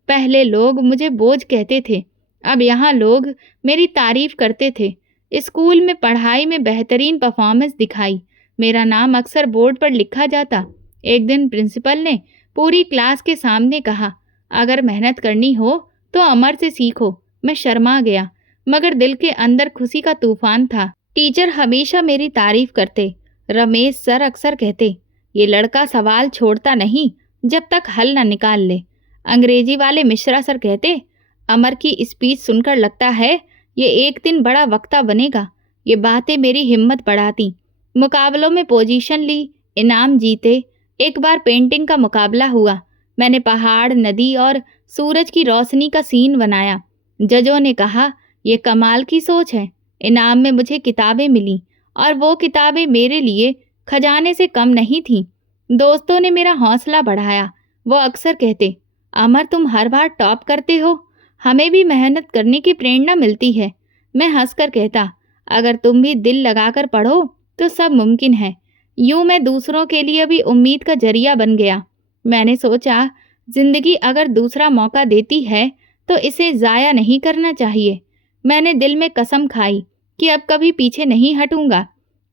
पहले लोग मुझे बोझ कहते थे, अब यहाँ लोग मेरी तारीफ करते थे। स्कूल में पढ़ाई में बेहतरीन परफॉर्मेंस दिखाई। मेरा नाम अक्सर बोर्ड पर लिखा जाता। एक दिन प्रिंसिपल ने पूरी क्लास के सामने कहा, अगर मेहनत करनी हो तो अमर से सीखो। मैं शर्मा गया, मगर दिल के अंदर खुशी का तूफान था। टीचर हमेशा मेरी तारीफ करते। रमेश सर अक्सर कहते, ये लड़का सवाल छोड़ता नहीं जब तक हल न निकाल ले। अंग्रेजी वाले मिश्रा सर कहते, अमर की स्पीच सुनकर लगता है ये एक दिन बड़ा वक्ता बनेगा। ये बातें मेरी हिम्मत बढ़ाती। मुकाबलों में पोजीशन ली, इनाम जीते। एक बार पेंटिंग का मुकाबला हुआ। मैंने पहाड़, नदी और सूरज की रोशनी का सीन बनाया। जजों ने कहा, ये कमाल की सोच है। इनाम में मुझे किताबें मिली और वो किताबें मेरे लिए खजाने से कम नहीं थीं। दोस्तों ने मेरा हौसला बढ़ाया। वो अक्सर कहते, अमर, तुम हर बार टॉप करते हो, हमें भी मेहनत करने की प्रेरणा मिलती है। मैं हंसकर कहता, अगर तुम भी दिल लगाकर पढ़ो तो सब मुमकिन है। यूं मैं दूसरों के लिए भी उम्मीद का जरिया बन गया। मैंने सोचा, जिंदगी अगर दूसरा मौका देती है तो इसे ज़ाया नहीं करना चाहिए। मैंने दिल में कसम खाई कि अब कभी पीछे नहीं हटूंगा।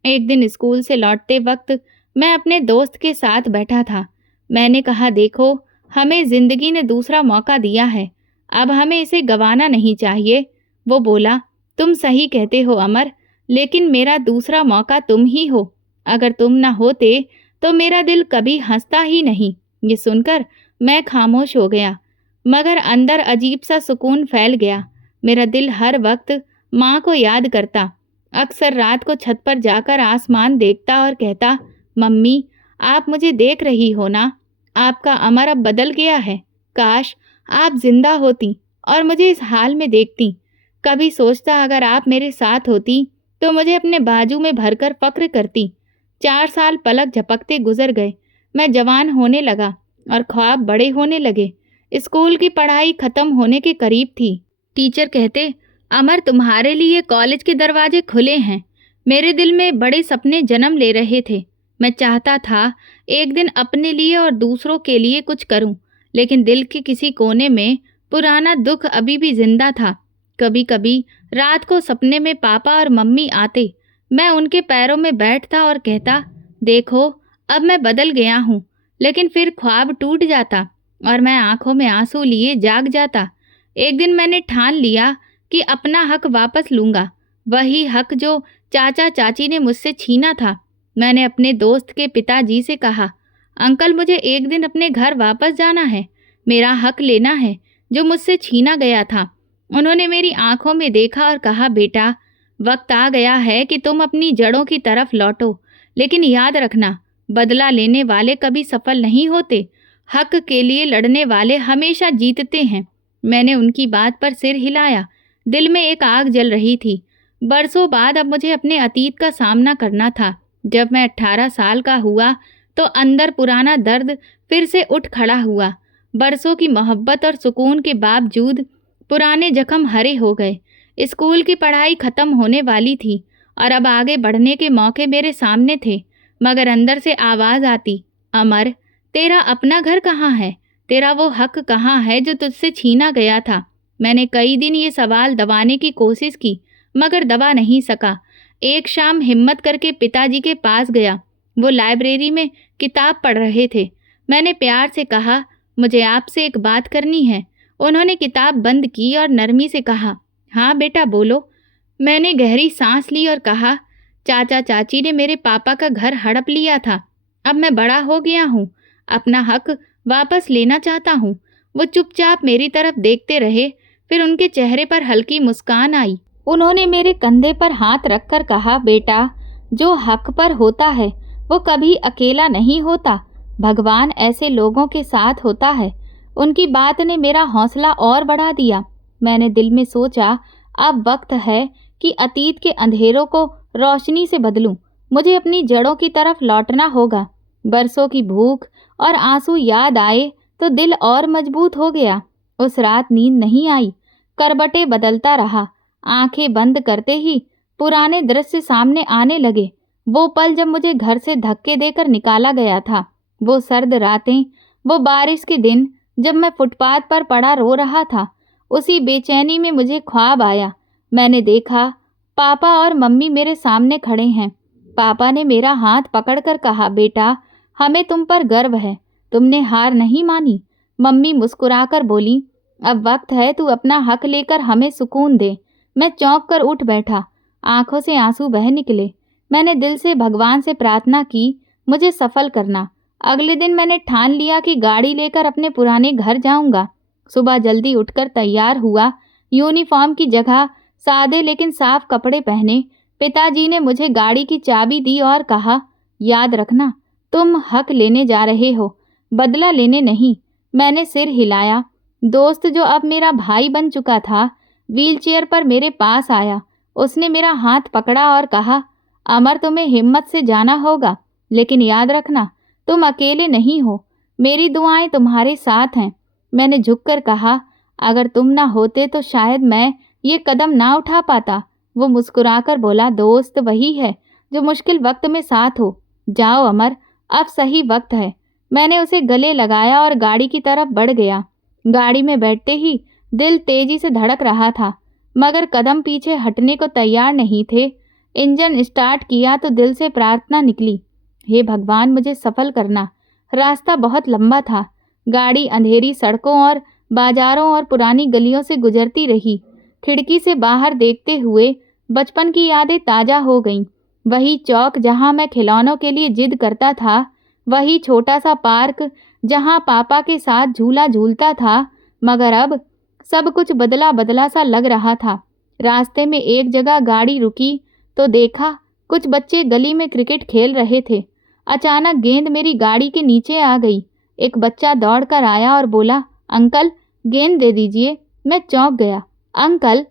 एक दिन स्कूल से लौटते वक्त मैं अपने दोस्त के साथ बैठा था। मैंने कहा, देखो, हमें ज़िंदगी ने दूसरा मौका दिया है, अब हमें इसे गंवाना नहीं चाहिए। वो बोला, तुम सही कहते हो अमर, लेकिन मेरा दूसरा मौका तुम ही हो। अगर तुम ना होते तो मेरा दिल कभी हंसता ही नहीं। ये सुनकर मैं खामोश हो गया, मगर अंदर अजीब सा सुकून फैल गया। मेरा दिल हर वक्त माँ को याद करता। अक्सर रात को छत पर जाकर आसमान देखता और कहता, मम्मी, आप मुझे देख रही हो ना? आपका अमर अब बदल गया है। काश आप जिंदा होती और मुझे इस हाल में देखती। कभी सोचता, अगर आप मेरे साथ होती तो मुझे अपने बाजू में भरकर फक्र करती। 4 साल पलक झपकते गुजर गए। मैं जवान होने लगा और ख्वाब बड़े होने लगे। स्कूल की पढ़ाई खत्म होने के करीब थी। टीचर कहते, अमर, तुम्हारे लिए कॉलेज के दरवाजे खुले हैं। मेरे दिल में बड़े सपने जन्म ले रहे थे। मैं चाहता था एक दिन अपने लिए और दूसरों के लिए कुछ करूं, लेकिन दिल के किसी कोने में पुराना दुख अभी भी जिंदा था। कभी कभी रात को सपने में पापा और मम्मी आते। मैं उनके पैरों में बैठता और कहता, देखो, अब मैं बदल गया हूँ। लेकिन फिर ख्वाब टूट जाता और मैं आंखों में आंसू लिए जाग जाता। एक दिन मैंने ठान लिया कि अपना हक वापस लूंगा, वही हक जो चाचा चाची ने मुझसे छीना था। मैंने अपने दोस्त के पिताजी से कहा, अंकल, मुझे एक दिन अपने घर वापस जाना है, मेरा हक लेना है जो मुझसे छीना गया था। उन्होंने मेरी आंखों में देखा और कहा, बेटा, वक्त आ गया है कि तुम अपनी जड़ों की तरफ लौटो, लेकिन याद रखना, बदला लेने वाले कभी सफल नहीं होते, हक के लिए लड़ने वाले हमेशा जीतते हैं। मैंने उनकी बात पर सिर हिलाया। दिल में एक आग जल रही थी। बरसों बाद अब मुझे अपने अतीत का सामना करना था। जब मैं 18 साल का हुआ तो अंदर पुराना दर्द फिर से उठ खड़ा हुआ। बरसों की मोहब्बत और सुकून के बावजूद पुराने जख्म हरे हो गए। स्कूल की पढ़ाई खत्म होने वाली थी और अब आगे बढ़ने के मौके मेरे सामने थे, मगर अंदर से आवाज़ आती, अमर, तेरा अपना घर कहाँ है? तेरा वो हक कहाँ है जो तुझसे छीना गया था? मैंने कई दिन ये सवाल दबाने की कोशिश की, मगर दबा नहीं सका। एक शाम हिम्मत करके पिताजी के पास गया। वो लाइब्रेरी में किताब पढ़ रहे थे। मैंने प्यार से कहा, मुझे आपसे एक बात करनी है। उन्होंने किताब बंद की और नरमी से कहा, हाँ बेटा बोलो। मैंने गहरी सांस ली और कहा, चाचा चाची ने मेरे पापा का घर हड़प लिया था। अब मैं बड़ा हो गया हूँ, अपना हक वापस लेना चाहता हूँ। वो चुपचाप मेरी तरफ देखते रहे, फिर उनके चेहरे पर हल्की मुस्कान आई। उन्होंने मेरे कंधे पर हाथ रखकर कहा, बेटा, जो हक पर होता है वो कभी अकेला नहीं होता। भगवान ऐसे लोगों के साथ होता है। उनकी बात ने मेरा हौसला और बढ़ा दिया। मैंने दिल में सोचा, अब वक्त है कि अतीत के अंधेरों को रोशनी से बदलूं। मुझे अपनी जड़ों की तरफ लौटना होगा। बरसों की भूख और आंसू याद आए तो दिल और मजबूत हो गया। उस रात नींद नहीं आई। करवटें बदलता रहा। आंखें बंद करते ही पुराने दृश्य सामने आने लगे। वो पल जब मुझे घर से धक्के देकर निकाला गया था, वो सर्द रातें, वो बारिश के दिन जब मैं फुटपाथ पर पड़ा रो रहा था। उसी बेचैनी में मुझे ख्वाब आया। मैंने देखा पापा और मम्मी मेरे सामने खड़े हैं। पापा ने मेरा हाथ पकड़कर कहा, बेटा, हमें तुम पर गर्व है, तुमने हार नहीं मानी। मम्मी मुस्कुराकर बोली, अब वक्त है तू अपना हक लेकर हमें सुकून दे। मैं चौंक कर उठ बैठा। आंखों से आंसू बह निकले। मैंने दिल से भगवान से प्रार्थना की, मुझे सफल करना। अगले दिन मैंने ठान लिया कि गाड़ी लेकर अपने पुराने घर जाऊंगा। सुबह जल्दी उठकर तैयार हुआ। यूनिफॉर्म की जगह सादे लेकिन साफ कपड़े पहने। पिताजी ने मुझे गाड़ी की चाबी दी और कहा, याद रखना, तुम हक लेने जा रहे हो, बदला लेने नहीं। मैंने सिर हिलाया। दोस्त, जो अब मेरा भाई बन चुका था, व्हीलचेयर पर मेरे पास आया। उसने मेरा हाथ पकड़ा और कहा, अमर, तुम्हें हिम्मत से जाना होगा, लेकिन याद रखना, तुम अकेले नहीं हो। मेरी दुआएं तुम्हारे साथ हैं। मैंने झुककर कहा, अगर तुम ना होते तो शायद मैं ये कदम ना उठा पाता। वो मुस्कुराकर बोला, दोस्त वही है जो मुश्किल वक्त में साथ हो। जाओ अमर, अब सही वक्त है। मैंने उसे गले लगाया और गाड़ी की तरफ बढ़ गया। गाड़ी में बैठते ही दिल तेजी से धड़क रहा था, मगर कदम पीछे हटने को तैयार नहीं थे। इंजन स्टार्ट किया तो दिल से प्रार्थना निकली, हे भगवान, मुझे सफल करना। रास्ता बहुत लंबा था। गाड़ी अंधेरी सड़कों और बाजारों और पुरानी गलियों से गुजरती रही। खिड़की से बाहर देखते हुए बचपन की यादें ताज़ा हो गईं। वही चौक जहां मैं खिलौनों के लिए जिद करता था, वही छोटा सा पार्क जहां पापा के साथ झूला झूलता था। मगर अब सब कुछ बदला बदला सा लग रहा था। रास्ते में एक जगह गाड़ी रुकी तो देखा कुछ बच्चे गली में क्रिकेट खेल रहे थे। अचानक गेंद मेरी गाड़ी के नीचे आ गई। एक बच्चा दौड़कर आया और बोला, अंकल, गेंद दे दीजिए। मैं चौंक गया। अंकल,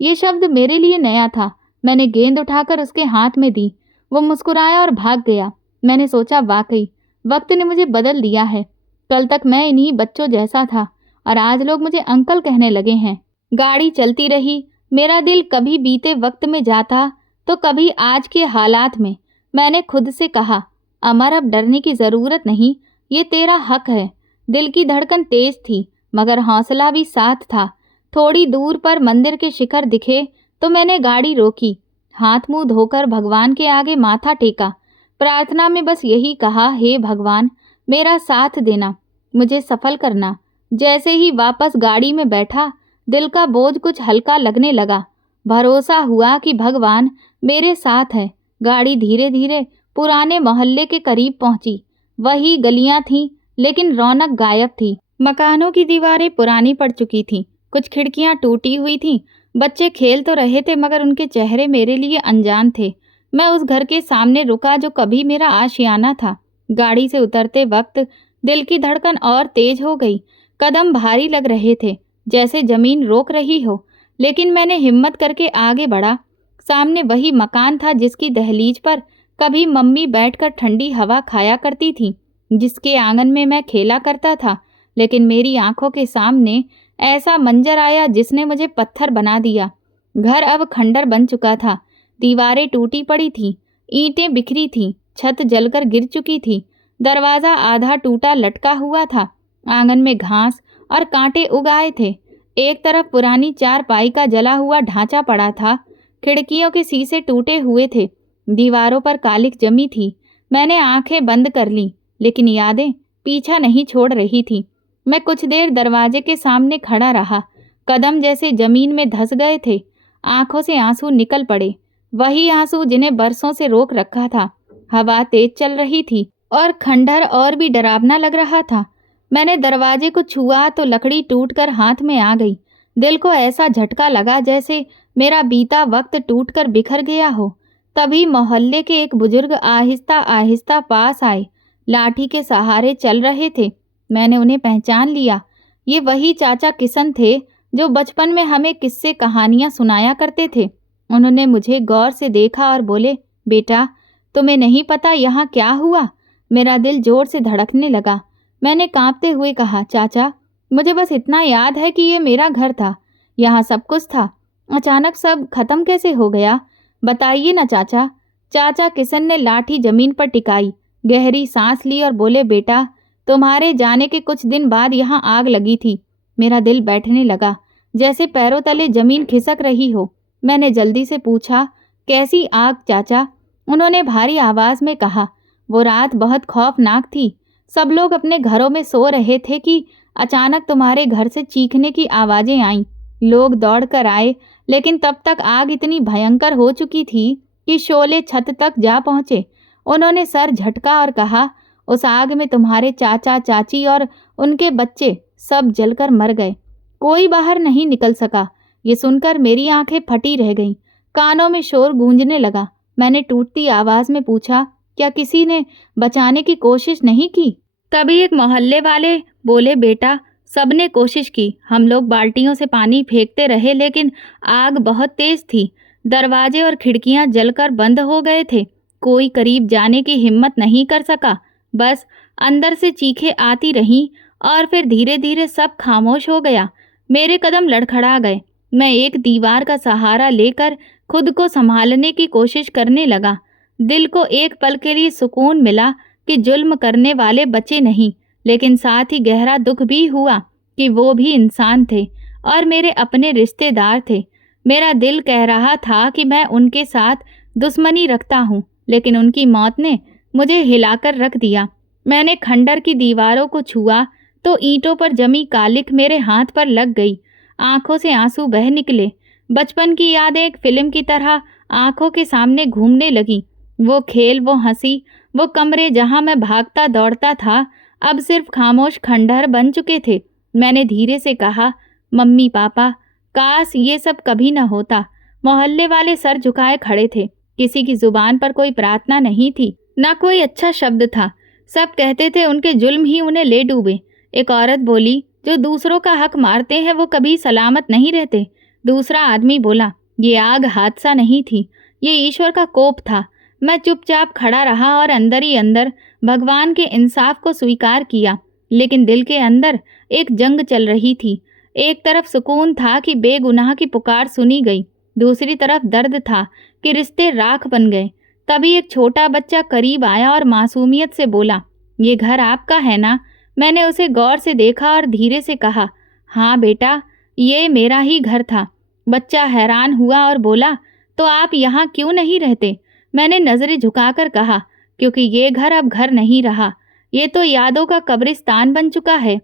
ये शब्द मेरे लिए नया था। मैंने गेंद उठाकर उसके हाथ में दी। वो मुस्कुराया और भाग गया। मैंने सोचा, वाकई वक्त ने मुझे बदल दिया है। कल तक मैं इन्हीं बच्चों जैसा था और आज लोग मुझे अंकल कहने लगे हैं। गाड़ी चलती रही। मेरा दिल कभी बीते वक्त में जाता तो कभी आज के हालात में। मैंने खुद से कहा, अमर, अब डरने की ज़रूरत नहीं, ये तेरा हक है। दिल की धड़कन तेज थी, मगर हौसला भी साथ था। थोड़ी दूर पर मंदिर के शिखर दिखे तो मैंने गाड़ी रोकी। हाथ मुंह धोकर भगवान के आगे माथा टेका। प्रार्थना में बस यही कहा, हे भगवान, मेरा साथ देना, मुझे सफल करना। जैसे ही वापस गाड़ी में बैठा, दिल का बोझ कुछ हल्का लगने लगा। भरोसा हुआ कि भगवान मेरे साथ है। गाड़ी धीरे धीरे पुराने मोहल्ले के करीब पहुंची। वही गलियां थीं, लेकिन रौनक गायब थी। मकानों की दीवारें पुरानी पड़ चुकी थीं, कुछ खिड़कियां टूटी हुई थीं। बच्चे खेल तो रहे थे, मगर उनके चेहरे मेरे लिए अनजान थे। मैं उस घर के सामने रुका जो कभी मेरा आशियाना था। गाड़ी से उतरते वक्त दिल की धड़कन और तेज हो गई। कदम भारी लग रहे थे, जैसे जमीन रोक रही हो, लेकिन मैंने हिम्मत करके आगे बढ़ा। सामने वही मकान था जिसकी दहलीज पर कभी मम्मी बैठकर ठंडी हवा खाया करती थी, जिसके आंगन में मैं खेला करता था। लेकिन मेरी आंखों के सामने ऐसा मंजर आया जिसने मुझे पत्थर बना दिया। घर अब खंडर बन चुका था। दीवारें टूटी पड़ी थीं, ईंटें बिखरी थीं, छत जलकर गिर चुकी थी, दरवाज़ा आधा टूटा लटका हुआ था। आंगन में घास और कांटे उगाए थे। एक तरफ पुरानी चारपाई का जला हुआ ढांचा पड़ा था। खिड़कियों के शीशे टूटे हुए थे। दीवारों पर कालिख जमी थी। मैंने आंखें बंद कर लीं, लेकिन यादें पीछा नहीं छोड़ रही थी। मैं कुछ देर दरवाजे के सामने खड़ा रहा। कदम जैसे जमीन में धंस गए थे। आंखों से आंसू निकल पड़े, वही आंसू जिन्हें बरसों से रोक रखा था। हवा तेज चल रही थी और खंडहर और भी डरावना लग रहा था। मैंने दरवाजे को छुआ तो लकड़ी टूटकर हाथ में आ गई। दिल को ऐसा झटका लगा जैसे मेरा बीता वक्त टूटकर बिखर गया हो। तभी मोहल्ले के एक बुजुर्ग आहिस्ता आहिस्ता पास आए। लाठी के सहारे चल रहे थे। मैंने उन्हें पहचान लिया। ये वही चाचा किशन थे जो बचपन में हमें किस्से कहानियां सुनाया करते थे। उन्होंने मुझे गौर से देखा और बोले, बेटा, तुम्हें नहीं पता यहाँ क्या हुआ? मेरा दिल जोर से धड़कने लगा। मैंने कांपते हुए कहा, चाचा, मुझे बस इतना याद है कि ये मेरा घर था, यहाँ सब कुछ था। अचानक सब खत्म कैसे हो गया? बताइए ना चाचा। चाचा किशन ने लाठी जमीन पर टिकाई, गहरी सांस ली और बोले, बेटा, तुम्हारे जाने के कुछ दिन बाद यहाँ आग लगी थी। मेरा दिल बैठने लगा, जैसे पैरों तले जमीन खिसक रही हो। मैंने जल्दी से पूछा, कैसी आग चाचा? उन्होंने भारी आवाज में कहा, वो रात बहुत खौफनाक थी। सब लोग अपने घरों में सो रहे थे कि अचानक तुम्हारे घर से चीखने की आवाजें आईं। लोग दौड़कर आए, लेकिन तब तक आग इतनी भयंकर हो चुकी थी कि शोले छत तक जा पहुंचे। उन्होंने सर झटका और कहा, उस आग में तुम्हारे चाचा चाची और उनके बच्चे सब जलकर मर गए। कोई बाहर नहीं निकल सका। ये सुनकर मेरी आंखें फटी रह गईं। कानों में शोर गूंजने लगा। मैंने टूटती आवाज में पूछा, क्या किसी ने बचाने की कोशिश नहीं की? तभी एक मोहल्ले वाले बोले, बेटा, सबने कोशिश की। हम लोग बाल्टियों से पानी फेंकते रहे, लेकिन आग बहुत तेज थी। दरवाजे और खिड़कियां जलकर बंद हो गए थे। कोई करीब जाने की हिम्मत नहीं कर सका। बस अंदर से चीखें आती रहीं और फिर धीरे धीरे सब खामोश हो गया। मेरे कदम लड़खड़ा गए। मैं एक दीवार का सहारा लेकर खुद को संभालने की कोशिश करने लगा। दिल को एक पल के लिए सुकून मिला कि जुल्म करने वाले बचे नहीं, लेकिन साथ ही गहरा दुख भी हुआ कि वो भी इंसान थे और मेरे अपने रिश्तेदार थे। मेरा दिल कह रहा था कि मैं उनके साथ दुश्मनी रखता हूँ, लेकिन उनकी मौत ने मुझे हिलाकर रख दिया। मैंने खंडर की दीवारों को छुआ तो ईंटों पर जमी कालिख मेरे हाथ पर लग गई। आंखों से आंसू बह निकले। बचपन की यादें एक फिल्म की तरह आंखों के सामने घूमने लगी। वो खेल, वो हंसी, वो कमरे जहां मैं भागता दौड़ता था, अब सिर्फ खामोश खंडहर बन चुके थे। मैंने धीरे से कहा, मम्मी पापा, काश ये सब कभी न होता। मोहल्ले वाले सर झुकाए खड़े थे। किसी की जुबान पर कोई प्रार्थना नहीं थी, ना कोई अच्छा शब्द था। सब कहते थे उनके जुल्म ही उन्हें ले डूबे। एक औरत बोली, जो दूसरों का हक मारते हैं वो कभी सलामत नहीं रहते। दूसरा आदमी बोला, ये आग हादसा नहीं थी, ये ईश्वर का कोप था। मैं चुपचाप खड़ा रहा और अंदर ही अंदर भगवान के इंसाफ को स्वीकार किया, लेकिन दिल के अंदर एक जंग चल रही थी। एक तरफ सुकून था कि बेगुनाह की पुकार सुनी गई, दूसरी तरफ दर्द था कि रिश्ते राख बन गए। तभी एक छोटा बच्चा करीब आया और मासूमियत से बोला, ये घर आपका है ना? मैंने उसे गौर से देखा और धीरे से कहा, हाँ बेटा, ये मेरा ही घर था। बच्चा हैरान हुआ और बोला, तो आप यहाँ क्यों नहीं रहते? मैंने नजरें झुकाकर कहा, क्योंकि ये घर अब घर नहीं रहा, ये तो यादों का कब्रिस्तान बन चुका है।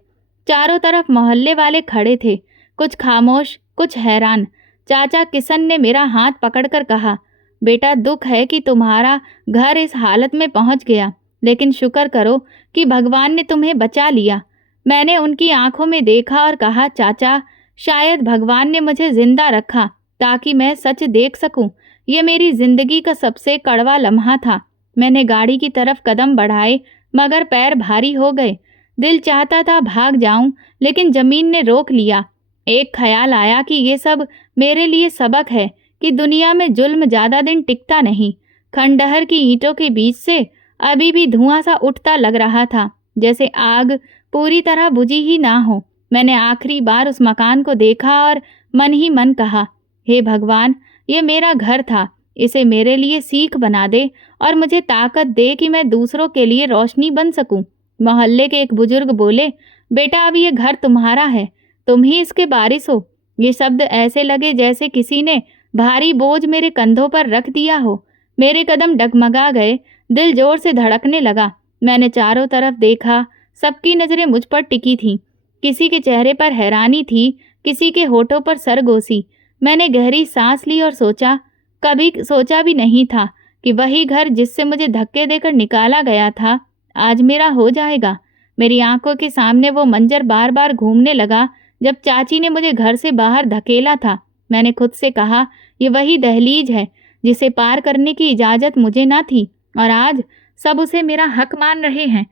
चारों तरफ मोहल्ले वाले खड़े थे, कुछ खामोश, कुछ हैरान। चाचा किशन ने मेरा हाथ पकड़कर कहा, बेटा, दुख है कि तुम्हारा घर इस हालत में पहुंच गया, लेकिन शुक्र करो कि भगवान ने तुम्हें बचा लिया। मैंने उनकी आंखों में देखा और कहा, चाचा, शायद भगवान ने मुझे जिंदा रखा ताकि मैं सच देख सकूं। ये मेरी जिंदगी का सबसे कड़वा लम्हा था। मैंने गाड़ी की तरफ कदम बढ़ाए, मगर पैर भारी हो गए। दिल चाहता था भाग जाऊं, लेकिन जमीन ने रोक लिया। एक ख्याल आया कि ये सब मेरे लिए सबक है कि दुनिया में जुल्म ज्यादा दिन टिकता नहीं। खंडहर की ईंटों के बीच से अभी भी धुआं सा उठता लग रहा था, जैसे आग पूरी तरह बुझी ही ना हो। मैंने आखिरी बार उस मकान को देखा और मन ही मन कहा, हे भगवान, ये मेरा घर था, इसे मेरे लिए सीख बना दे और मुझे ताकत दे कि मैं दूसरों के लिए रोशनी बन सकूं। मोहल्ले के एक बुजुर्ग बोले, बेटा अब ये घर तुम्हारा है, तुम ही इसके वारिस हो। ये शब्द ऐसे लगे जैसे किसी ने भारी बोझ मेरे कंधों पर रख दिया हो। मेरे कदम डगमगा गए, दिल जोर से धड़कने लगा। मैंने चारों तरफ देखा, सबकी नजरें मुझ पर टिकी थीं। किसी के चेहरे पर हैरानी थी, किसी के होठों पर सरगोशी। मैंने गहरी सांस ली और सोचा, कभी सोचा भी नहीं था कि वही घर जिससे मुझे धक्के देकर निकाला गया था, आज मेरा हो जाएगा। मेरी आंखों के सामने वो मंजर बार बार घूमने लगा जब चाची ने मुझे घर से बाहर धकेला था। मैंने खुद से कहा, ये वही दहलीज है जिसे पार करने की इजाज़त मुझे ना थी, और आज सब उसे मेरा हक मान रहे हैं।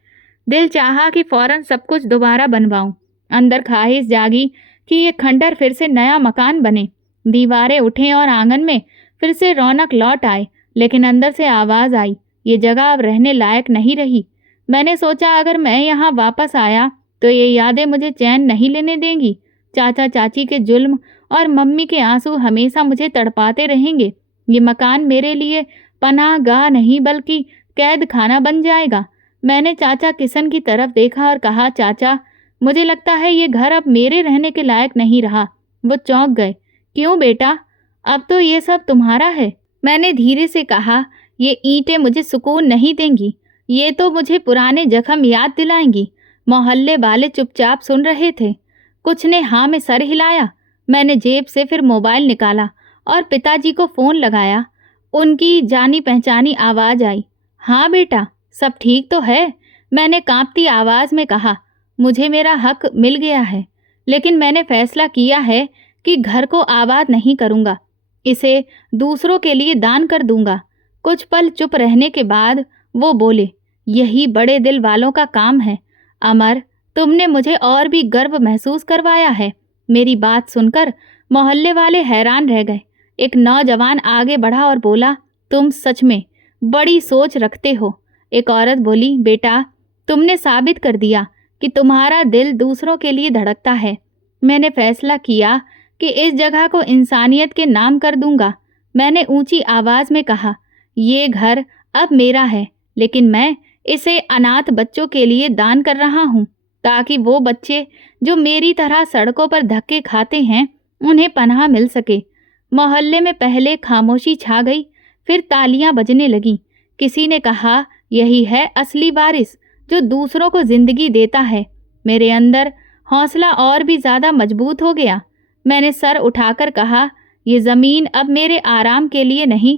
दिल चाहा कि फौरन सब कुछ दोबारा बनवाऊं। अंदर ख्वाहिश जागी कि ये खंडर फिर से नया मकान बने, दीवारें उठें और आंगन में फिर से रौनक लौट आए। लेकिन अंदर से आवाज़ आई, ये जगह अब रहने लायक नहीं रही। मैंने सोचा, अगर मैं यहाँ वापस आया तो ये यादें मुझे चैन नहीं लेने देंगी। चाचा चाची के जुल्म और मम्मी के आंसू हमेशा मुझे तड़पाते रहेंगे। ये मकान मेरे लिए पनाह गाह नहीं बल्कि कैद खाना बन जाएगा। मैंने चाचा किशन की तरफ देखा और कहा, चाचा, मुझे लगता है ये घर अब मेरे रहने के लायक नहीं रहा। वो चौंक गए। क्यों बेटा, अब तो ये सब तुम्हारा है। मैंने धीरे से कहा, ये ईंटें मुझे सुकून नहीं देंगी, ये तो मुझे पुराने जख्म याद दिलाएंगी। मोहल्ले वाले चुपचाप सुन रहे थे। कुछ ने हाँ में सर हिलाया। मैंने जेब से फिर मोबाइल निकाला और पिताजी को फ़ोन लगाया। उनकी जानी पहचानी आवाज़ आई। हाँ बेटा, सब ठीक तो है, मैंने कांपती आवाज़ में कहा। मुझे मेरा हक मिल गया है, लेकिन मैंने फैसला किया है कि घर को आबाद नहीं करूँगा, इसे दूसरों के लिए दान कर दूंगा। कुछ पल चुप रहने के बाद वो बोले, यही बड़े दिल वालों का काम है। अमर, तुमने मुझे और भी गर्व महसूस करवाया है। मेरी बात सुनकर मोहल्ले वाले हैरान रह गए। एक नौजवान आगे बढ़ा और बोला, तुम सच में बड़ी सोच रखते हो। एक औरत बोली, बेटा, तुमने साबित कर दिया कि तुम्हारा दिल दूसरों के लिए धड़कता है। मैंने फैसला किया कि इस जगह को इंसानियत के नाम कर दूंगा। मैंने ऊंची आवाज़ में कहा, ये घर अब मेरा है, लेकिन मैं इसे अनाथ बच्चों के लिए दान कर रहा हूँ, ताकि वो बच्चे जो मेरी तरह सड़कों पर धक्के खाते हैं, उन्हें पनाह मिल सके। मोहल्ले में पहले खामोशी छा गई, फिर तालियां बजने लगीं। किसी ने कहा, यही है असली वारिस जो दूसरों को जिंदगी देता है। मेरे अंदर हौसला और भी ज़्यादा मजबूत हो गया। मैंने सर उठाकर कहा, ये ज़मीन अब मेरे आराम के लिए नहीं,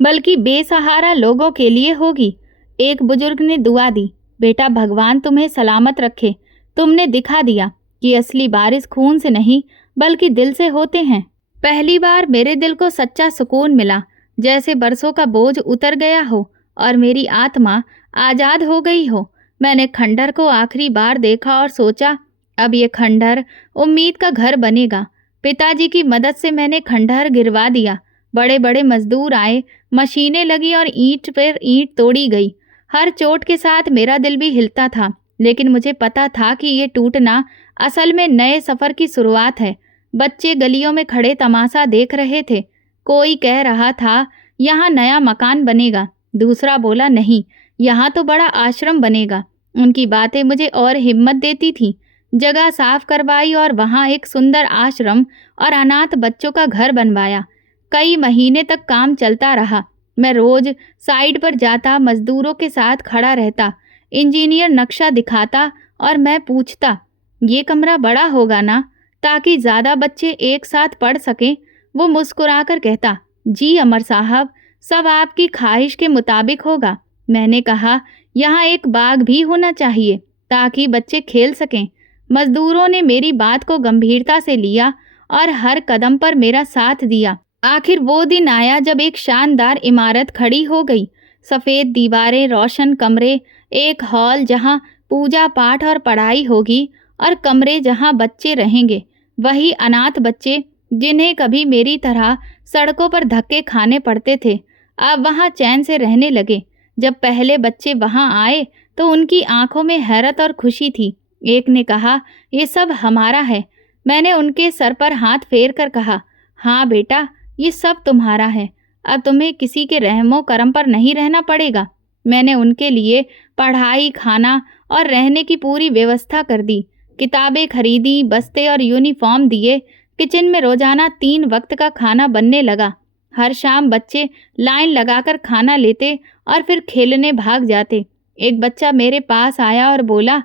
बल्कि बेसहारा लोगों के लिए होगी। एक बुजुर्ग ने दुआ दी, बेटा, भगवान तुम्हें सलामत रखे। तुमने दिखा दिया कि असली वारिस खून से नहीं बल्कि दिल से होते हैं। पहली बार मेरे दिल को सच्चा सुकून मिला, जैसे बरसों का बोझ उतर गया हो और मेरी आत्मा आज़ाद हो गई हो। मैंने खंडर को आखिरी बार देखा और सोचा, अब ये खंडर उम्मीद का घर बनेगा। पिताजी की मदद से मैंने खंडहर गिरवा दिया। बड़े बड़े मजदूर आए, मशीनें लगी और ईंट पर ईंट तोड़ी गई। हर चोट के साथ मेरा दिल भी हिलता था, लेकिन मुझे पता था कि ये टूटना असल में नए सफ़र की शुरुआत है। बच्चे गलियों में खड़े तमाशा देख रहे थे। कोई कह रहा था, यहाँ नया मकान बनेगा। दूसरा बोला, नहीं, यहाँ तो बड़ा आश्रम बनेगा। उनकी बातें मुझे और हिम्मत देती थीं। जगह साफ करवाई और वहाँ एक सुंदर आश्रम और अनाथ बच्चों का घर बनवाया। कई महीने तक काम चलता रहा। मैं रोज साइट पर जाता, मजदूरों के साथ खड़ा रहता। इंजीनियर नक्शा दिखाता और मैं पूछता, ये कमरा बड़ा होगा ना, ताकि ज़्यादा बच्चे एक साथ पढ़ सकें। वो मुस्कुराकर कहता, जी अमर साहब, सब आपकी ख्वाहिश के मुताबिक होगा। मैंने कहा, यहाँ एक बाग भी होना चाहिए ताकि बच्चे खेल सकें। मजदूरों ने मेरी बात को गंभीरता से लिया और हर कदम पर मेरा साथ दिया। आखिर वो दिन आया जब एक शानदार इमारत खड़ी हो गई। सफ़ेद दीवारें, रोशन कमरे, एक हॉल जहाँ पूजा पाठ और पढ़ाई होगी, और कमरे जहाँ बच्चे रहेंगे, वही अनाथ बच्चे जिन्हें कभी मेरी तरह सड़कों पर धक्के खाने पड़ते थे। अब वहाँ चैन से रहने लगे। जब पहले बच्चे वहाँ आए तो उनकी आंखों में हैरत और खुशी थी। एक ने कहा, ये सब हमारा है। मैंने उनके सर पर हाथ फेर कर कहा, हाँ बेटा, ये सब तुम्हारा है। अब तुम्हें किसी के रहमो करम पर नहीं रहना पड़ेगा। मैंने उनके लिए पढ़ाई, खाना और रहने की पूरी व्यवस्था कर दी। किताबें खरीदी, बस्ते और यूनिफॉर्म दिए। किचन में रोजाना 3 वक्त का खाना बनने लगा। हर शाम बच्चे लाइन लगाकर खाना लेते और फिर खेलने भाग जाते। एक बच्चा मेरे पास आया और बोला,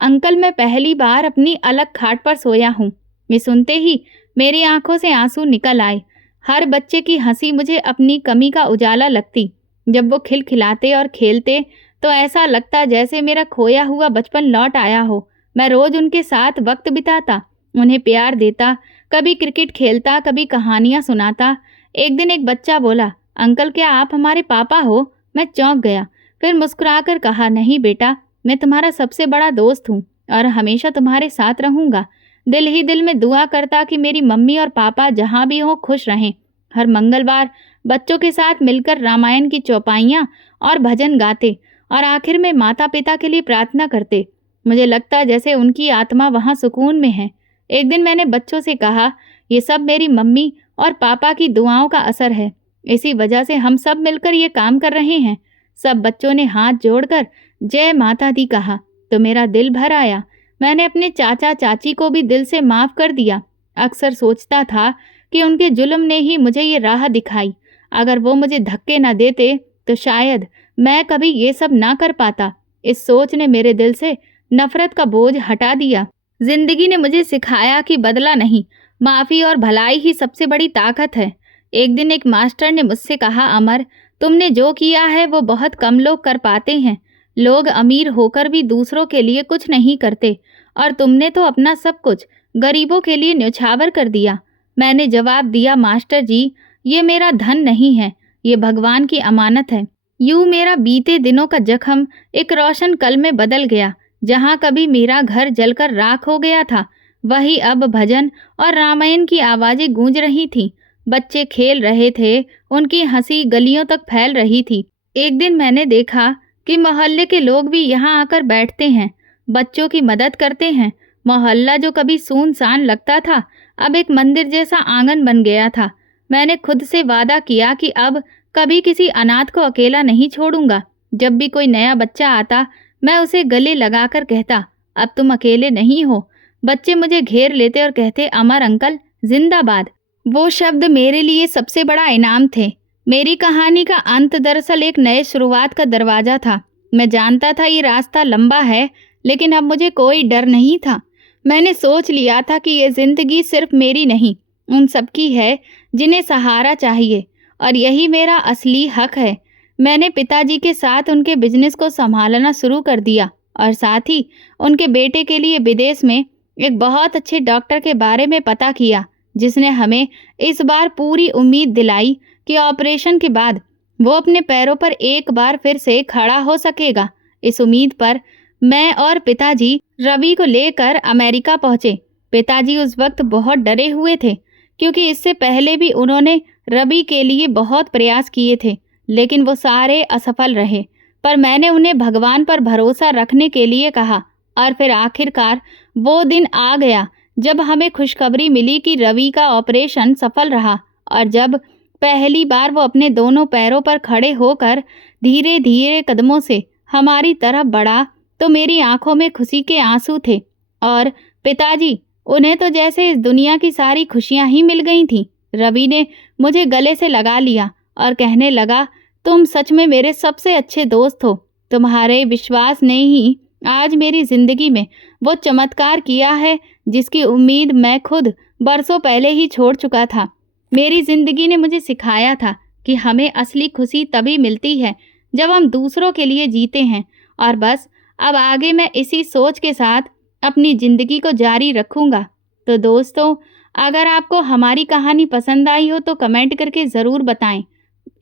अंकल मैं पहली बार अपनी अलग खाट पर सोया हूँ। ये सुनते ही मेरी आंखों से आंसू निकल आए। हर बच्चे की हंसी मुझे अपनी कमी का उजाला लगती। जब वो खिलखिलाते और खेलते तो ऐसा लगता जैसे मेरा खोया हुआ बचपन लौट आया हो। मैं रोज उनके साथ वक्त बिताता, उन्हें प्यार देता, कभी क्रिकेट खेलता, कभी कहानियां सुनाता। एक दिन एक बच्चा बोला, अंकल क्या आप हमारे पापा हो? मैं चौंक गया, फिर मुस्कुराकर कहा, नहीं बेटा, मैं तुम्हारा सबसे बड़ा दोस्त हूँ और हमेशा तुम्हारे साथ रहूंगा। दिल ही दिल में दुआ करता कि मेरी मम्मी और पापा जहाँ भी हों खुश रहें। हर मंगलवार बच्चों के साथ मिलकर रामायण की चौपाइयाँ और भजन गाते और आखिर में माता पिता के लिए प्रार्थना करते। मुझे लगता जैसे उनकी आत्मा वहाँ सुकून में है। एक दिन मैंने बच्चों से कहा, ये सब मेरी मम्मी और पापा की दुआओं का असर है। इसी वजह से हम सब मिलकर ये काम कर रहे हैं। सब बच्चों ने हाथ जोड़कर जय माता दी कहा तो मेरा दिल भर आया। मैंने अपने चाचा चाची को भी दिल से माफ़ कर दिया। अक्सर सोचता था कि उनके जुल्म ने ही मुझे ये राह दिखाई। अगर वो मुझे धक्के न देते तो शायद मैं कभी ये सब ना कर पाता। इस सोच ने मेरे दिल से नफरत का बोझ हटा दिया। जिंदगी ने मुझे सिखाया कि बदला नहीं, माफ़ी और भलाई ही सबसे बड़ी ताकत है। एक दिन एक मास्टर ने मुझसे कहा, अमर, तुमने जो किया है वो बहुत कम लोग कर पाते हैं। लोग अमीर होकर भी दूसरों के लिए कुछ नहीं करते और तुमने तो अपना सब कुछ गरीबों के लिए न्यौछावर कर दिया। मैंने जवाब दिया, मास्टर जी, ये मेरा धन नहीं है, ये भगवान की अमानत है। यूं मेरा बीते दिनों का जख्म एक रोशन कल में बदल गया। जहाँ कभी मेरा घर जलकर राख हो गया था, वही अब भजन और रामायण की आवाज़ें गूंज रही थीं। बच्चे खेल रहे थे, उनकी हंसी गलियों तक फैल रही थी। एक दिन मैंने देखा कि मोहल्ले के लोग भी यहाँ आकर बैठते हैं, बच्चों की मदद करते हैं। मोहल्ला जो कभी सुनसान लगता था, अब एक मंदिर जैसा आंगन बन गया था। मैंने खुद से वादा किया कि अब कभी किसी अनाथ को अकेला नहीं छोड़ूंगा। जब भी कोई नया बच्चा आता, मैं उसे गले लगाकर कहता, अब तुम अकेले नहीं हो। बच्चे मुझे घेर लेते और कहते, अमर अंकल जिंदाबाद। वो शब्द मेरे लिए सबसे बड़ा इनाम थे। मेरी कहानी का अंत दरअसल एक नए शुरुआत का दरवाज़ा था। मैं जानता था ये रास्ता लंबा है, लेकिन अब मुझे कोई डर नहीं था। मैंने सोच लिया था कि ये ज़िंदगी सिर्फ मेरी नहीं, उन सबकी है जिन्हें सहारा चाहिए, और यही मेरा असली हक है। मैंने पिताजी के साथ उनके बिजनेस को संभालना शुरू कर दिया और साथ ही उनके बेटे के लिए विदेश में एक बहुत अच्छे डॉक्टर के बारे में पता किया, जिसने हमें इस बार पूरी उम्मीद दिलाई कि ऑपरेशन के बाद वो अपने पैरों पर एक बार फिर से खड़ा हो सकेगा। इस उम्मीद पर मैं और पिताजी रवि को लेकर अमेरिका पहुंचे। पिताजी उस वक्त बहुत डरे हुए थे, क्योंकि इससे पहले भी उन्होंने रवि के लिए बहुत प्रयास किए थे, लेकिन वो सारे असफल रहे। पर मैंने उन्हें भगवान पर भरोसा रखने के लिए कहा और फिर आखिरकार वो दिन आ गया जब हमें खुशखबरी मिली कि रवि का ऑपरेशन सफल रहा। और जब पहली बार वो अपने दोनों पैरों पर खड़े होकर धीरे धीरे कदमों से हमारी तरफ बढ़ा, तो मेरी आंखों में खुशी के आंसू थे। और पिताजी, उन्हें तो जैसे इस दुनिया की सारी खुशियां ही मिल गई थीं। रवि ने मुझे गले से लगा लिया और कहने लगा, तुम सच में मेरे सबसे अच्छे दोस्त हो। तुम्हारे विश्वास ने ही आज मेरी ज़िंदगी में वो चमत्कार किया है जिसकी उम्मीद मैं खुद बरसों पहले ही छोड़ चुका था। मेरी ज़िंदगी ने मुझे सिखाया था कि हमें असली खुशी तभी मिलती है जब हम दूसरों के लिए जीते हैं। और बस अब आगे मैं इसी सोच के साथ अपनी ज़िंदगी को जारी रखूँगा। तो दोस्तों, अगर आपको हमारी कहानी पसंद आई हो तो कमेंट करके ज़रूर बताएं।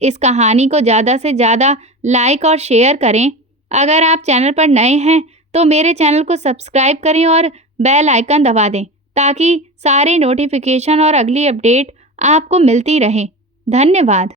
इस कहानी को ज़्यादा से ज़्यादा लाइक और शेयर करें। अगर आप चैनल पर नए हैं तो मेरे चैनल को सब्सक्राइब करें और बेल आइकन दबा दें, ताकि सारे नोटिफिकेशन और अगली अपडेट आपको मिलती रहे। धन्यवाद।